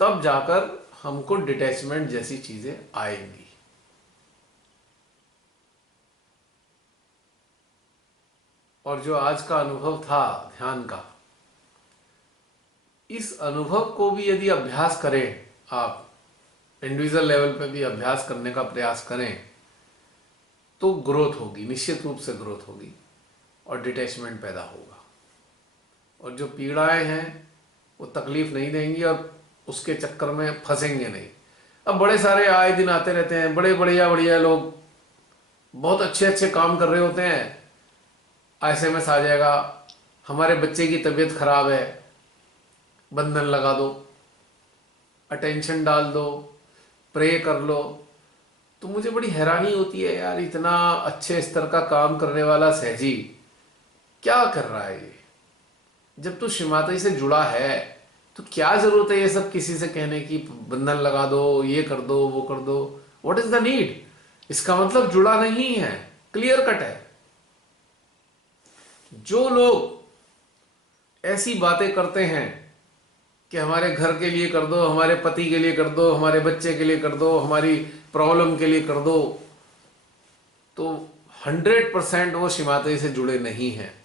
तब जाकर हमको डिटैचमेंट जैसी चीजें आएंगी। और जो आज का अनुभव था ध्यान का, इस अनुभव को भी यदि अभ्यास करें, आप इंडिविजुअल लेवल पे भी अभ्यास करने का प्रयास करें, तो ग्रोथ होगी, निश्चित रूप से ग्रोथ होगी और डिटैचमेंट पैदा होगा। और जो पीड़ाएं हैं वो तकलीफ नहीं देंगी और उसके चक्कर में फंसेंगे नहीं। अब बड़े सारे आए दिन आते रहते हैं, बड़े बढ़िया बढ़िया लोग बहुत अच्छे अच्छे काम कर रहे होते हैं, एसएमएस आ जाएगा, हमारे बच्चे की तबीयत खराब है, बंधन लगा दो, अटेंशन डाल दो, प्रे कर लो। तो मुझे बड़ी हैरानी होती है यार, इतना अच्छे स्तर का काम करने वाला सहजी क्या कर रहा है ये? जब तू श्री माता जी से जुड़ा है तो क्या जरूरत है ये सब किसी से कहने की, बंधन लगा दो, ये कर दो, वो कर दो। What is the need? इसका मतलब जुड़ा नहीं है, क्लियर कट है। जो लोग ऐसी बातें करते हैं कि हमारे घर के लिए कर दो, हमारे पति के लिए कर दो, हमारे बच्चे के लिए कर दो, हमारी प्रॉब्लम के लिए कर दो, तो 100% वो श्री माता जी से जुड़े नहीं हैं।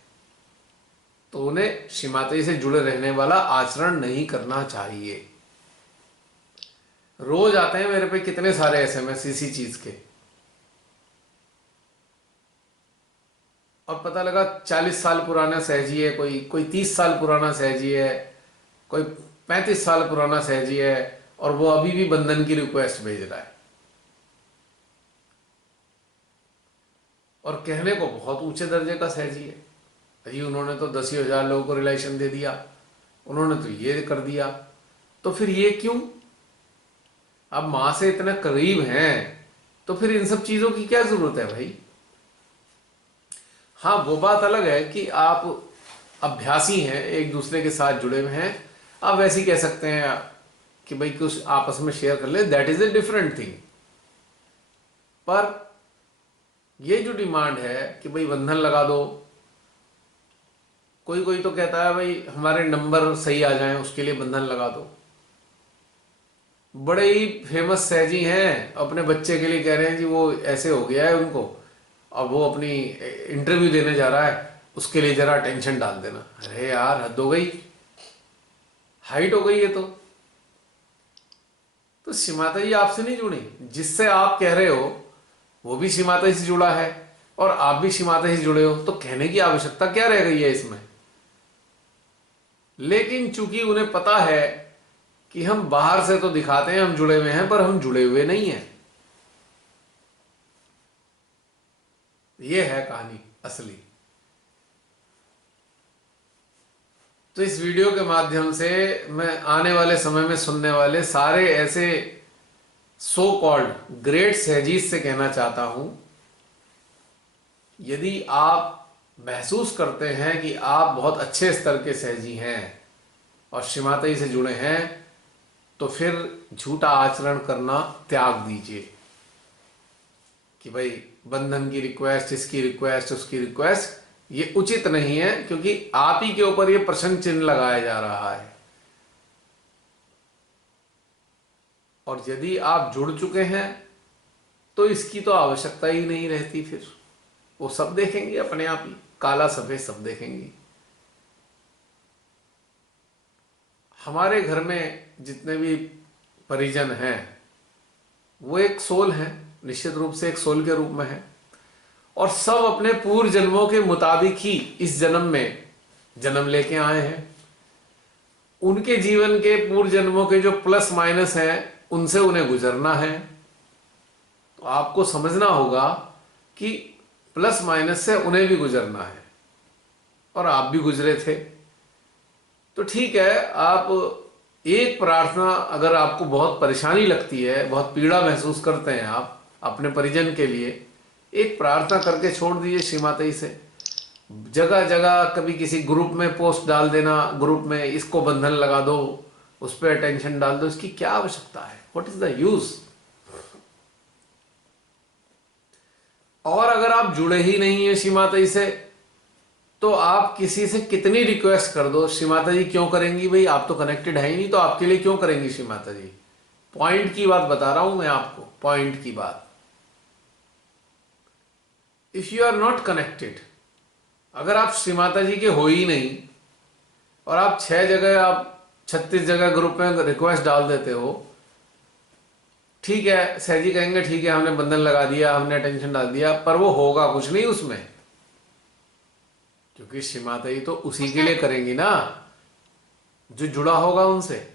तो उन्हें श्री माता जी से जुड़े रहने वाला आचरण नहीं करना चाहिए। रोज आते हैं मेरे पे कितने सारे एसएमएस इसी चीज के, और पता लगा 40 साल पुराना सहजी है, कोई 30 साल पुराना सहजी है, कोई 35 साल पुराना सहजी है, और वो अभी भी बंधन की रिक्वेस्ट भेज रहा है। और कहने को बहुत ऊंचे दर्जे का सहजी है, जी उन्होंने तो 10,000 लोगों को रिलेशन दे दिया, उन्होंने तो ये कर दिया। तो फिर ये क्यों? अब मां से इतने करीब हैं तो फिर इन सब चीजों की क्या जरूरत है भाई? हाँ, वो बात अलग है कि आप अभ्यासी हैं, एक दूसरे के साथ जुड़े हुए हैं, आप वैसे ही कह सकते हैं कि भाई कुछ आपस में शेयर कर ले, that is a different thing. पर ये जो डिमांड है कि भाई बंधन लगा दो, कोई तो कहता है भाई हमारे नंबर सही आ जाएं उसके लिए बंधन लगा दो। बड़े ही फेमस सहजी हैं, अपने बच्चे के लिए कह रहे हैं जी वो ऐसे हो गया है उनको, और वो अपनी इंटरव्यू देने जा रहा है, उसके लिए जरा टेंशन डाल देना। अरे यार हद हो गई, हाइट हो गई है। तो श्री माता जी आपसे नहीं जुड़ी, जिससे आप कह रहे हो वो भी श्री माता जी से जुड़ा है और आप भी श्री माता जी से जुड़े हो, तो कहने की आवश्यकता क्या रह गई है इसमें? लेकिन चूंकि उन्हें पता है कि हम बाहर से तो दिखाते हैं हम जुड़े हुए हैं, पर हम जुड़े हुए नहीं हैं। यह है कहानी असली। तो इस वीडियो के माध्यम से मैं आने वाले समय में सुनने वाले सारे ऐसे सो कॉल्ड ग्रेट सहजीज से कहना चाहता हूं, यदि आप महसूस करते हैं कि आप बहुत अच्छे स्तर के सहजी हैं और श्रीमाता जी से जुड़े हैं, तो फिर झूठा आचरण करना त्याग दीजिए कि भाई बंधन की रिक्वेस्ट, इसकी रिक्वेस्ट, उसकी रिक्वेस्ट, ये उचित नहीं है, क्योंकि आप ही के ऊपर ये प्रश्न चिन्ह लगाया जा रहा है। और यदि आप जुड़ चुके हैं तो इसकी तो आवश्यकता ही नहीं रहती, फिर वो सब देखेंगे अपने आप ही, काला सफेद सब देखेंगे। हमारे घर में जितने भी परिजन हैं वो एक सोल है, निश्चित रूप से एक सोल के रूप में है, और सब अपने पूर्व जन्मों के मुताबिक ही इस जन्म में जन्म लेके आए हैं। उनके जीवन के पूर्व जन्मों के जो प्लस माइनस हैं उनसे उन्हें गुजरना है। तो आपको समझना होगा कि प्लस माइनस से उन्हें भी गुजरना है, और आप भी गुजरे थे। तो ठीक है, आप एक प्रार्थना, अगर आपको बहुत परेशानी लगती है, बहुत पीड़ा महसूस करते हैं आप अपने परिजन के लिए, एक प्रार्थना करके छोड़ दीजिए श्री माता जी से। जगह जगह कभी किसी ग्रुप में पोस्ट डाल देना, ग्रुप में इसको बंधन लगा दो, उस पर अटेंशन डाल दो, इसकी क्या आवश्यकता है? What is the use? और अगर आप जुड़े ही नहीं है श्री माता जी से, तो आप किसी से कितनी रिक्वेस्ट कर दो, श्री माता जी क्यों करेंगी? भाई आप तो कनेक्टेड है ही नहीं, तो आपके लिए क्यों करेंगी श्री माता जी? पॉइंट की बात बता रहा हूं मैं आपको, पॉइंट की बात। If you are not connected, अगर आप श्री माता जी के हो ही नहीं और आप 6 जगह, आप 36 जगह ग्रुप में रिक्वेस्ट डाल देते हो, ठीक है, सहजी कहेंगे ठीक है हमने बंधन लगा दिया, हमने अटेंशन डाल दिया, पर वो होगा कुछ नहीं उसमें, क्योंकि श्री माता जी तो उसी के लिए करेंगी ना जो जुड़ा होगा उनसे।